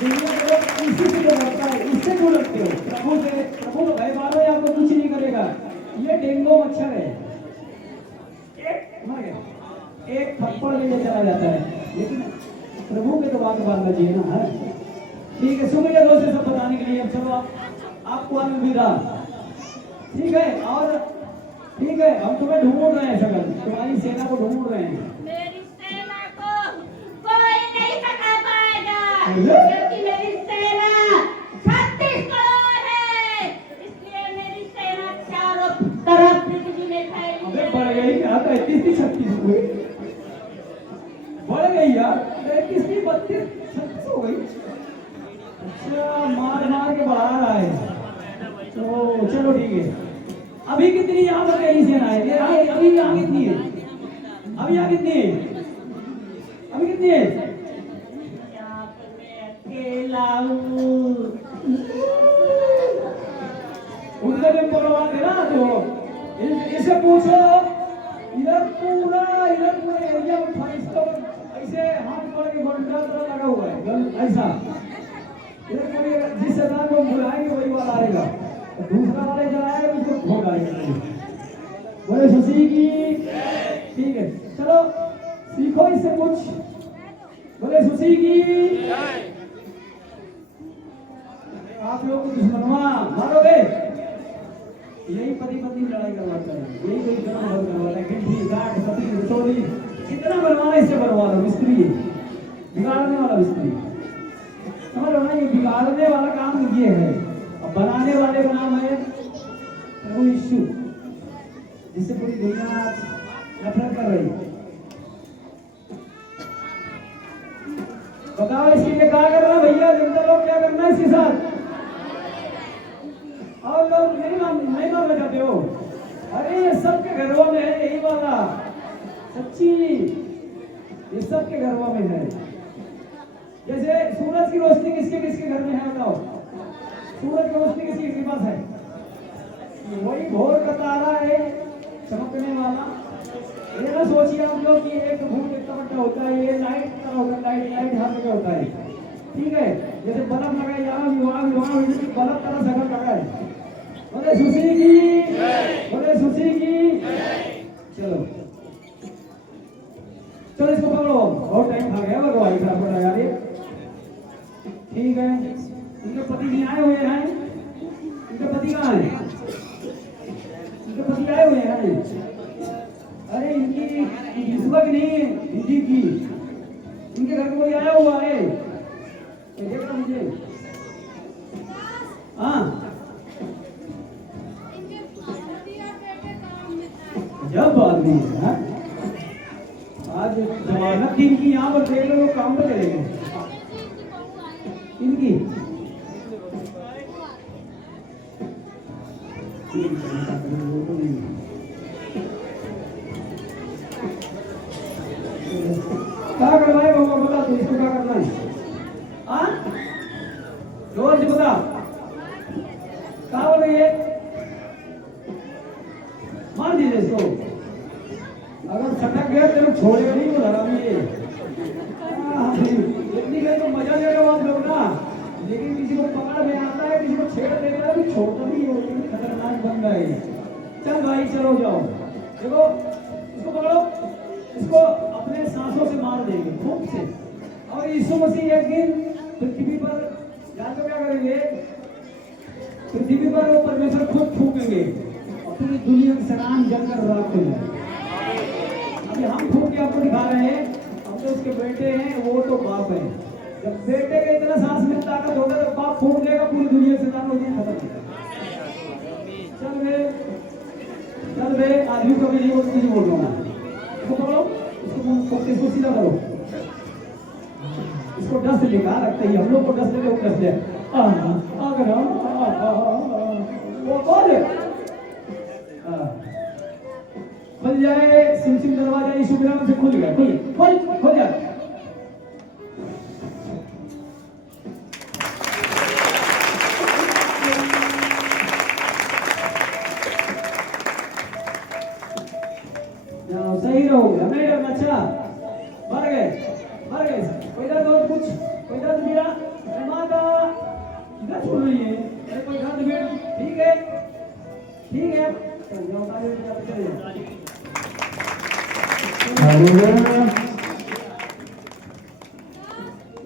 दुनिया के लोग इसी से डरता है, इससे क्यों डरते हो? प्रभु से, प्रभु को भय मानो या आपको कुछ नहीं करेगा। ये डेंगू मच्छर है, एक थप्पड़ लेके चला जाता है, लेकिन प्रभु के तो बात मानना चाहिए ना। है ठीक है, शुक्रिया दोस्त सब बताने के लिए। अब चलो आपको अलविदा। ठीक है, और ठीक है, हम तुम्हें ढूंढ रहे हैं, सकल तुम्हारी सेना को ढूंढ रहे हैं। मेरी सेना को कोई नहीं पकड़ पाएगा, क्योंकि मेरी सेना 36 करोड़ है, इसलिए मेरी सेना चारों तरफ पृथ्वी में फैली है। बढ़ गई क्या? 33 36 हुई, बढ़ गई यार, 33 की 32 36 हो गई। अच्छा, मार मार के बढ़ा रहा है, तो चलो ठीक है। अभी कितनी यहाँ पर कहीं सेना है? अभी यहाँ कितनी है? अभी यहाँ कितनी है? अभी कितनी है? यहाँ पर मैं अकेला हूँ। उनका जब बलवान है ना, तो इसे पूछो, इधर पूरे एरिया में 28 ऐसे हाथ पड़ के घंटा लगा हुआ है, ऐसा इधर कोई जिस सरदार को बुलाएंगे वही वाला आएगा, दूसरा वाले जलाएगा उसको भोग आएगा। बोले सुशी की ठीक है, चलो सीखो इससे कुछ। बोले सुशी की। आप लोग को दुश्मनवा मारोगे, यही पति पत्नी लड़ाई करवाता है, यही कोई काम बहुत करवाता है, गिट्टी गाठ पति रसोई कितना बनवाना, इससे बनवा लो। मिस्त्री बिगाड़ने वाला मिस्त्री, समझ लो ना, ये बिगाड़ने वाला काम ये है, और बनाने वाले का नाम है प्रभु यीशु, जिससे पूरी दुनिया नफरत कर रही है। बताओ इसके लिए क्या करना भैया, जनता लोग क्या करना इसके साथ? और लोग नहीं नहीं मानना चाहते हो? अरे ये सबके घरों में है यही वाला, सच्ची ये सबके घरों में है। जैसे सूरज की रोशनी किसके किसके घर में है बताओ? सूरज की रोशनी किसके किसके पास है? वही भोर का तारा है चमकने वाला। ये ना सोचिए आप लोग कि एक भूत इतना बड़ा होता है, ये लाइट की तरह होता है, लाइट हर जगह होता है, ठीक है। जैसे बल्ब लगाए यहाँ भी वहाँ भी वहाँ भी, बल्ब तरह सकल लगाए। बोले सुशी की, बोले सुशी की। चलो चलो इसको पकड़ो, बहुत टाइम खा गया दवाई खराब कर लगा रही। ठीक है, इनके पति जी आए हुए हैं, इनके पति कहाँ है? इनके पति आए हुए हैं। अरे इनकी विश्वा की नहीं है, दीदी की, इनके घर कोई आया हुआ है, देखा मुझे। हाँ जब आदमी है आज जमानत थी इनकी, यहाँ पर देख लो काम पर चले गए इनकी। क्या करना है बाबा बता, तू इसको क्या करना है? हाँ जोर से बता, क्या बोल रही है? मार दीजिए इसको, अगर छटक गया तेरे छोड़ेगा नहीं वो हरामी है। इतनी गई तो मजा लेगा आप लोग ना, लेकिन किसी को पकड़ में आता है, किसी को छेड़ देगा तो छोड़ता नहीं है, खतरनाक बन रहा है। चल भाई चलो जाओ, देखो इसको पकड़ो, इसको अपने सांसों से मार देंगे खूब से। और यीशु मसीह एक दिन पृथ्वी पर जानते क्या करेंगे? पृथ्वी पर वो परमेश्वर खुद फूकेंगे और पूरी दुनिया की सरान जलकर राख हो जाए। अभी हम फूक के आपको दिखा रहे हैं, हम तो उसके बेटे हैं, वो तो बाप है। जब बेटे के इतना सांस में ताकत होगा तो बाप फूक देगा, पूरी दुनिया से खत्म हो जाएगी। चल बे आदमी को भी नहीं बोल रहा हूँ। इसको पकड़ो, इसको सीधा करो, इसको डस लेगा लगता है, हम लोग को डस ले, वो डस ले। अगर वो कौन है? खुल जाए, सिम दरवाजा यीशु के नाम से खुल गया, खुल जाए। सही रहोगे, नहीं डरना। अच्छा मर गए कोई दर्द हो कुछ, कोई दर्द मिला माता इधर छोड़ रही है, कोई दर्द मिला, ठीक है चल जाओ, चले जाओ।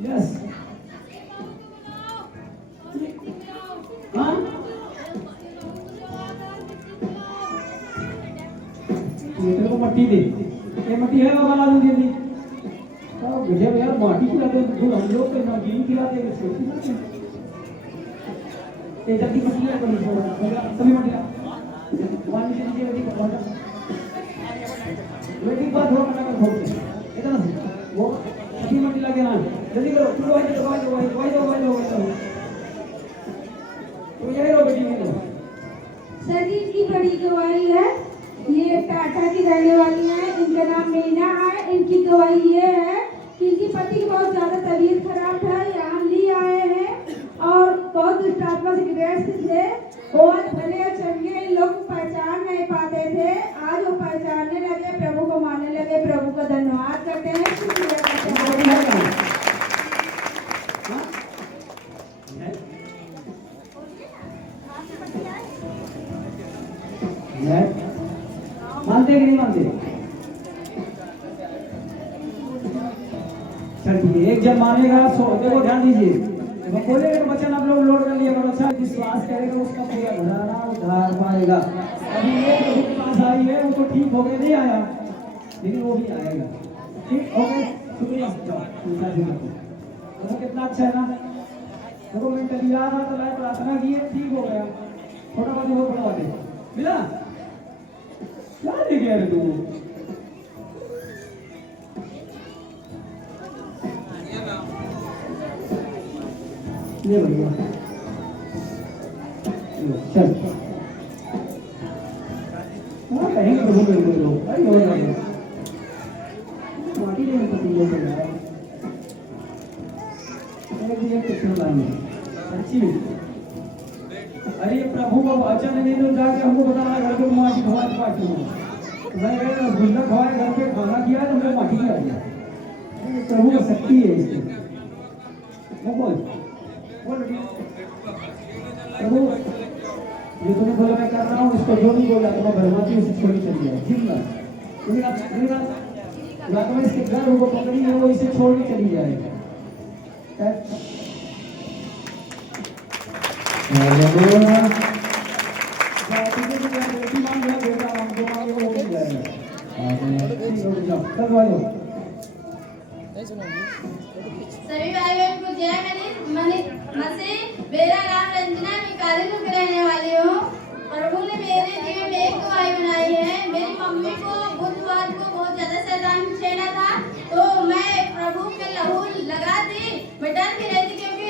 यस हाँ तेरे को मट्टी दे, ये मट्टी है बाबा ला दूंगी अभी। गजब यार, माटी खिलाते हैं हम लोग, तो नमकीन खिलाते हैं, जल्दी मट्टी ला सभी मट्टी ला पानी से नीचे वेटिंग करवाना, वेटिंग बाद हो करना कर इतना वो सभी मट्टी ला के ना जल्दी करो, तू दवाई दो तो यही रो बेटी में सर जी की बड़ी गवाही है, ये टाटा की रहने वाली है, इनका नाम मीना है। इनकी गवाही ये है कि इनकी पति की बहुत ज्यादा तबीयत खराब था, यहाँ ली आए हैं और बहुत दुष्ट आत्मा से ग्रस्त थे। बहुत भले चंगे, इन लोग पहचान नहीं पाते थे, आज वो पहचानने लगे, प्रभु को मानने लगे। प्रभु का धन्यवाद करते हैं, शुक्रिया करते हैं। मानते कि नहीं मानते? चलिए एक जब मानेगा सो देखो ध्यान दीजिए, बोलेगा कि वचन आप लोग लोड कर लिया करो। अच्छा विश्वास करेगा उसका पूरा घराना उद्धार पाएगा। अभी ये प्रभु के पास आई है, वो तो ठीक हो गया, नहीं आया लेकिन वो भी आएगा, ठीक हो गए। शुक्रिया तो कितना अच्छा है ना। देखो मैं कल आ रहा था, प्रार्थना की है, ठीक हो गया, छोटा बात वो बड़ा बात है, मिला क्या ले गया रे तू? ये भैया चल कहेंगे प्रभु के रूप में। अरे हो जाएगा माटी नहीं पति लोग यार एक कितना लाएंगे सच्ची। अरे ये प्रभु का वचन नहीं तो जाके हमको बता रहा घर पे माटी खवा पाती हूँ मैं गए गुंडा खवाए घर पे खाना किया तो मुझे माटी किया दिया। प्रभु का शक्ति है इसमें। बोल प्रभु ये तूने बोला मैं कर रहा हूँ इसको जो नहीं बोला तो मैं भरमाती उसे छोड़ी चली जाए ठीक ना या तो इसके घर को पकड़ी है वो इसे छोड़ के चली जाएगी। सभी भाई बहन को जय मसीह। मेरा नाम रंजना, मैं कालीपुर की रहने वाली हूँ। प्रभु ने मेरे जीवन में एक गवाही बनाई है। मेरी मम्मी को बुधवार को बहुत ज्यादा शैतान छेड़ा था तो मैं प्रभु के लहू लगा दी। मैं डर भी रही थी क्योंकि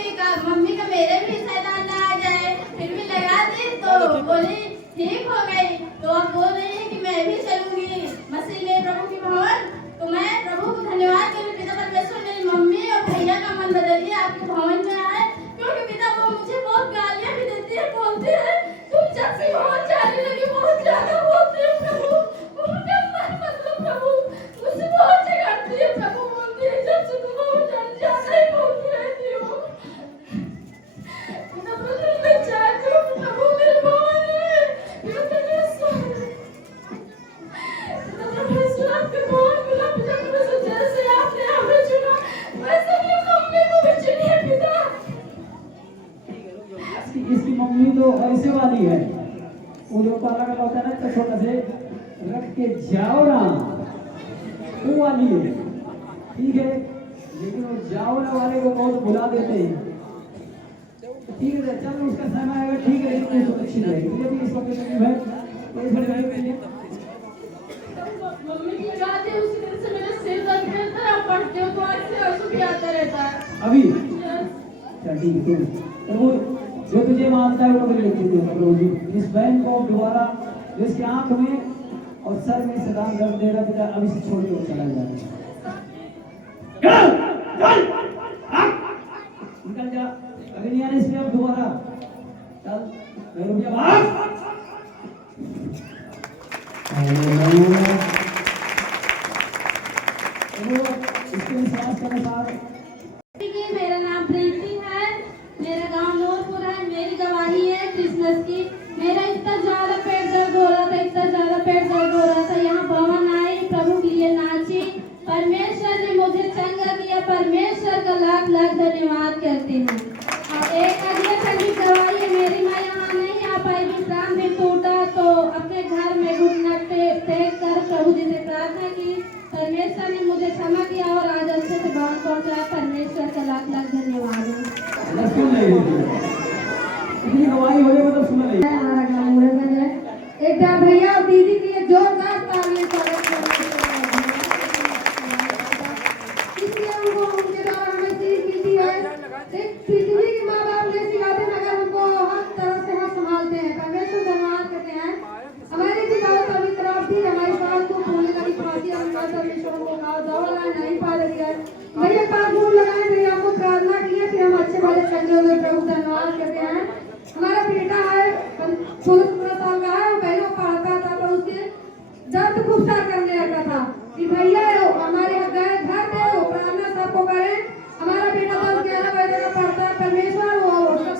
मम्मी का मेरे भी शैतान ना आ जाए, फिर भी लगा दी तो बोली ठीक हो गई। तो अब बोल रही है कि मैं भी चलूंगी मसीह में प्रभु की भवन। तो मैं प्रभु को धन्यवाद करूँ पिता परमेश्वर मेरी मम्मी और भैया का मन बदल दिया आपके भवन में आए क्योंकि पिता वो मुझे बहुत गालियां भी देती है, बोलती है तुम जब से बहुत जाने लगी बहुत ज्यादा बोलती है प्रभु उनका मन मतलब प्रभु मुझसे बहुत झगड़ती है प्रभु बोलती है जब से तुम बहुत ज्यादा ही बोलती रहती हो। पिता परमेश्वर मैं चाहती हूँ प्रभु मेरे भवन है पिता परमेश्वर आपके भवन मिला पिता परमेश्वर जैसे आपने हमें चुना वैसे भी मम्मी को भी चुनिए पिता। इसकी मम्मी तो ऐसे वाली है वो जो पाला का होता है ना छोटा से रख के जाओ ना वो वाली है ठीक है लेकिन वो जाओ ना वाले को बहुत भुला देते हैं। ठीक है चल उसका समय आएगा ठीक है लेकिन वो अच्छी रहेगी मुझे भी इस वक्त भाई कोई बड़े भाई के लिए मम्मी की याद है उसी दिन से मेरा सिर दर्द रहता है और पढ़ते हो तो आंख से आंसू भी आता रहता है अभी चल ठीक है प्रभु जो तुझे मानता है वो मेरे लिखते हैं प्रभु जी इस बहन को दोबारा जो इसकी आंख में और सर में सदान दर्द दे रहा पिता अभी से छोड़ के वो चला जाएगा। निकल जा अभी नहीं आने इसमें अब दोबारा चल रुपया भाग। इसके विश्वास के अनुसार मेरा नाम प्रीति है, मेरा गांव नूरपुर है। मेरी गवाही है क्रिसमस की। मेरा इतना ज्यादा पेट दर्द हो रहा था, इतना ज्यादा पेट दर्द हो रहा था। यहाँ भवन आई, प्रभु के लिए नाची, परमेश्वर ने मुझे चंगा किया। परमेश्वर का लाख लाख धन्यवाद करती हूँ। और एक अगले ठंडी गवाही है, मेरी माँ यहाँ नहीं आ पाई, विश्राम भी टूटा तो अपने घर में घुटना टेक कर प्रभु जी से प्रार्थना की। परमेश्वर ने मुझे क्षमा किया और आज अच्छे से भवन पहुँचाया। परमेश्वर का लाख लाख धन्यवाद। इतनी गवाही हो रही मतलब सुना नहीं। हमारा गाँव मुरगन है। एक बार भैया और दीदी के लिए जोरदार तालियां इसलिए उनको उनके द्वारा हमें सीख मिलती है। एक पृथ्वी के माँ बाप ने सिखाते मगर हमको हर तरह से हम संभालते हैं। परमेश्वर धन्यवाद करते हैं। हमारी भी बहुत पवित्र थी, हमारी सास को होने लगी फांसी और परमेश्वर को कहा दवा नहीं पा रही है। भैया पास फूल लगाए, भैया को प्रार्थना किए, फिर हम अच्छे वाले चंगे हुए प्रभु धन्यवाद करते हैं। हमारा बेटा है 16 साल का है, पहले वो पढ़ता था तो उसके दर्द गुस्सा करने लगा था कि भैया हमारे घर पे प्रार्थना सबको करें। हमारा बेटा 10-11 बजे तक पढ़ता है। परमेश्वर वो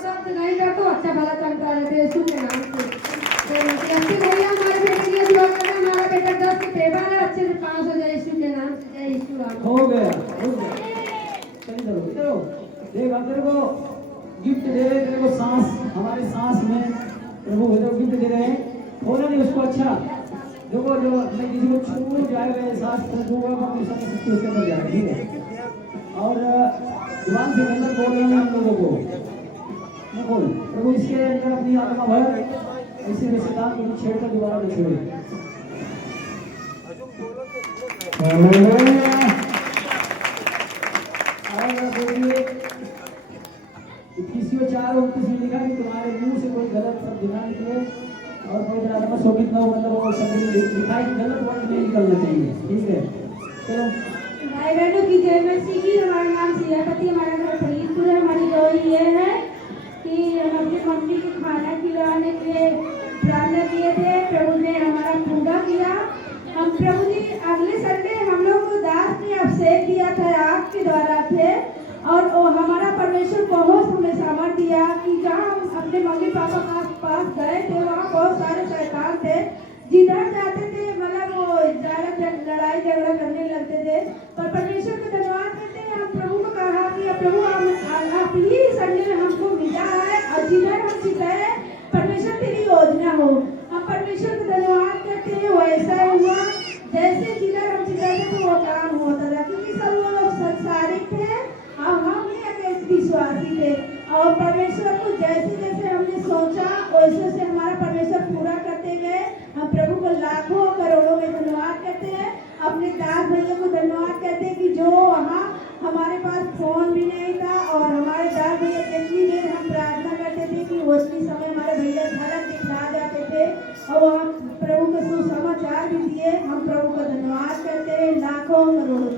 शब्द नहीं करता अच्छा भला चलता रहते यीशु के नाम से। अच्छे भैया हमारे बेटे के लिए दुआ करें। हमारा बेटा 10 के पेपर है, अच्छे से पास हो जाए यीशु के नाम से। जय यीशु। हो गया चलो चलो देख तेरे को गिफ्ट दे रहे तेरे को सांस हमारे सांस में प्रभु गिफ्ट दे रहे हैं बोला नहीं उसको। अच्छा देखो जो मैं किसी को छू जाएगा सांस फूकूंगा उसके अंदर जाएगा ठीक है। और जुबान से अंदर बोल रहे हैं हम लोगों को मैं बोल प्रभु इसके अंदर अपनी आत्मा भर ऐसे में शैतान को छेड़ कर दोबारा नहीं छोड़े। इक्कीसवें 4:29 में लिखा कि तुम्हारे मुंह से कोई गलत शब्द ना निकले और कोई ज़्यादा बस हो कितना मतलब वो सब लिखाई गलत वर्ड नहीं निकलना चाहिए, ठीक है। चलो भाई बहनों की जय मसीह की। हमारा नाम सियापति, हमारा घर फरीदपुर है। हमारी गवाही ये है कि हम अपनी मम्मी को खाना खिलाने के लिए प्रार्थना किए थे, प्रभु ने हमारा पूरा किया। हम प्रभु जी अगले संडे हम लोग को दास ने अभिषेक दिया था, आग के द्वारा थे, और हमारा परमेश्वर बहुत हमें सामर्थ दिया कि जहाँ हम अपने मम्मी पापा के पास गए थे वहाँ बहुत सारे शैतान थे, जिधर जाते थे मतलब वो ज़्यादा लड़ाई झगड़ा करने लगते थे। पर परमेश्वर को धन्यवाद करते हैं, हम प्रभु को कहा कि प्रभु आप ही संडे में हमको मिला है और जिधर हम गए परमेश्वर तेरी योजना हो। हम परमेश्वर को धन्यवाद करते हैं, वैसा हुआ जैसे जिधर हम गए थे वो काम होता था, क्योंकि सब वो लोग संसारिक थे और हम विश्वासी थे। और परमेश्वर को जैसे जैसे हमने सोचा वैसे से हमारा परमेश्वर पूरा करते गए। हम प्रभु को लाखों करोड़ों में धन्यवाद करते हैं। अपने दास भैया को धन्यवाद करते हैं कि जो वहाँ हमारे पास फोन भी नहीं था और हमारे दास भैया जितनी देर हम प्रार्थना करते थे कि उतनी समय हमारे भैया झलक दिखला जाते थे और हम प्रभु को सुसमाचार भी दिए। हम प्रभु का धन्यवाद करते हैं लाखों करोड़ों।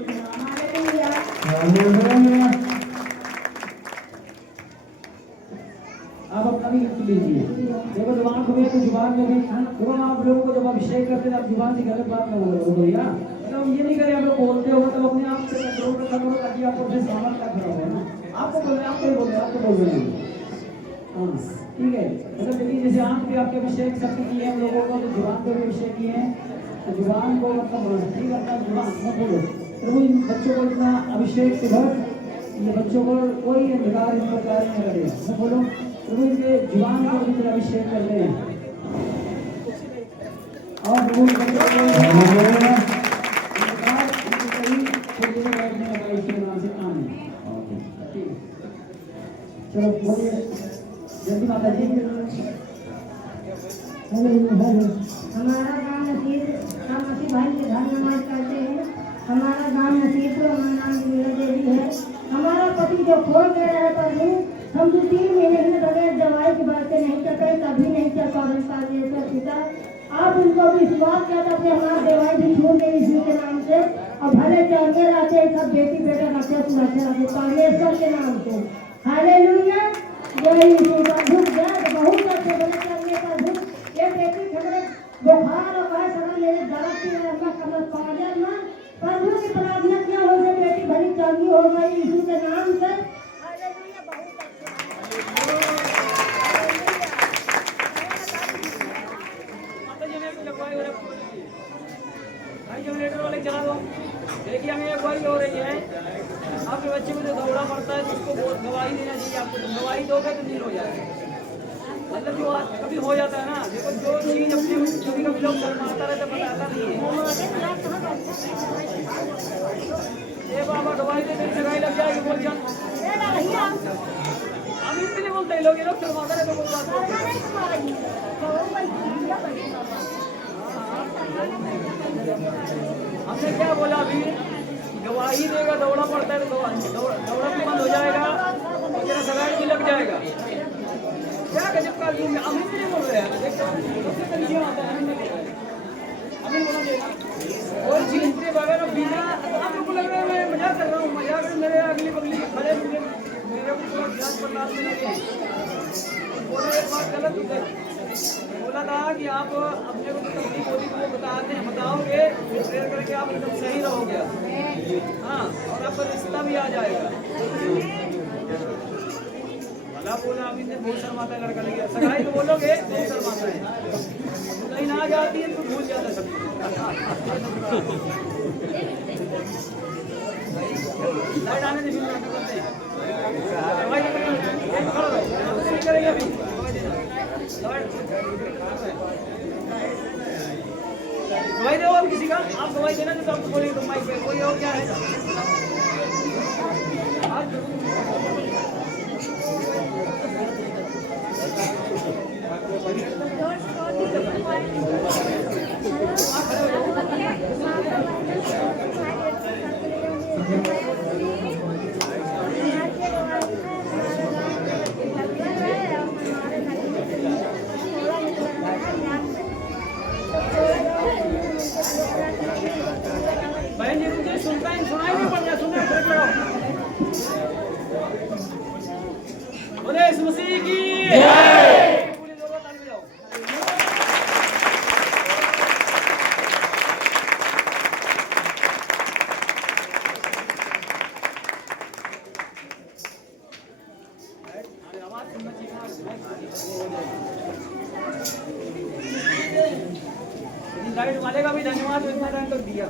आप अपना भी लिख लीजिए। देखो जुबान को भी तो जुबान में भी देखो आप लोगों को जब अभिषेक करते हैं आप जुबान से गलत बात ना बोलो भैया। मतलब ये नहीं करे आप लोग बोलते हो मतलब अपने आप से कंट्रोल कर करो ताकि आपको फिर सामान का खड़ा हो ना। आपको बोले आपको ही बोले आपको बोल रहे हैं। हाँ ठीक है। मतलब देखिए जैसे आँख पे आपके अभिषेक शक्ति किए हैं लोगों को, तो जुबान पे भी अभिषेक किए हैं, तो जुबान को मतलब ठीक अपना जुबान मत बोलो। प्रभु इन बच्चों को इतना अभिषेक से भर, ये बच्चों को कोई अंधकार इनको कार्य न करे। मैं बोलो प्रभु इनके जुबान को भी तेरा अभिषेक कर दे और प्रभु चलो बोलिए जल्दी माता जी। हमारा गाँव नसीर, हम मसीह भाई के घर नमाज करते हैं। हमारा गाँव नसीर तो हमारा नाम मीरा देवी है। हमारा पति जो खो गया है प्रभु, हम 2-3 महीने के बगैर दवाई की बातें नहीं कर पाए, कभी नहीं कर पाए पिता। आप उनको विश्वास किया था कि हमारा दवाई भी छूट गई इसी के नाम से और भले चलते रहते हैं सब बेटी बेटा रखे सुरक्षा रखे परमेश्वर के नाम से। हालेलुया। जय यीशु प्रभु। जय बहुत अच्छे बने करने प्रभु। ये बेटी खबरें बुखार और वह समय मेरे दर्द की रहना कमर पागल ना प्रभु की प्रार्थना किया हो गई, बेटी भली चंगी हो गई यीशु के नाम से। हालेलुया। बहुत देखिए हमें अगवाई हो रही है, आपके बच्चे को जो दौड़ा पड़ता है तो उसको दवाई देना चाहिए। आपको दवाई दोगे तो नहीं हो जाएगा। मतलब जो कभी हो जाता है ना, देखो जो चीज अपने कभी लोग शर्माता रहता बताता नहीं है। ये बाबा दवाई देने की लगाई लग जाएगी बोल जान। हम इसलिए बोलते हैं लोग, ये लोग शर्माता रहते कोई बात। हमने क्या बोला अभी, गवाही देगा दौड़ा पड़ता है तो दौड़ा भी बंद हो जाएगा और तेरा सगाई भी लग जाएगा। क्या गजब का आदमी, हम नहीं बोल रहे हैं। और चीज के बगैर बिना आप लोग को लग रहा है मैं मजाक कर रहा हूँ, मजाक में मेरे अगली बगली खड़े मेरे को जांच पड़ताल में लगे। बोला एक बात गलत है, बोला था कि आप अपने को तकलीफ होती तो वो बताओगे, प्रेयर करके आप एकदम सही रहोगे। हाँ और आपका रिश्ता भी आ जाएगा। भला बोला अभी से बहुत शर्माता है लड़का, लेके सगाई तो बोलोगे बहुत शर्माता है, कहीं ना जाती है तो भूल जाता है सब। लाइट आने से करेंगे अभी गवाही दो आप किसी का, आप गवाही देना तो आपको बोलेंगे तो माइक पे कोई और क्या है। मसीह की जय। लाइट वाले का भी धन्यवाद, इतना टाइम तक दिया।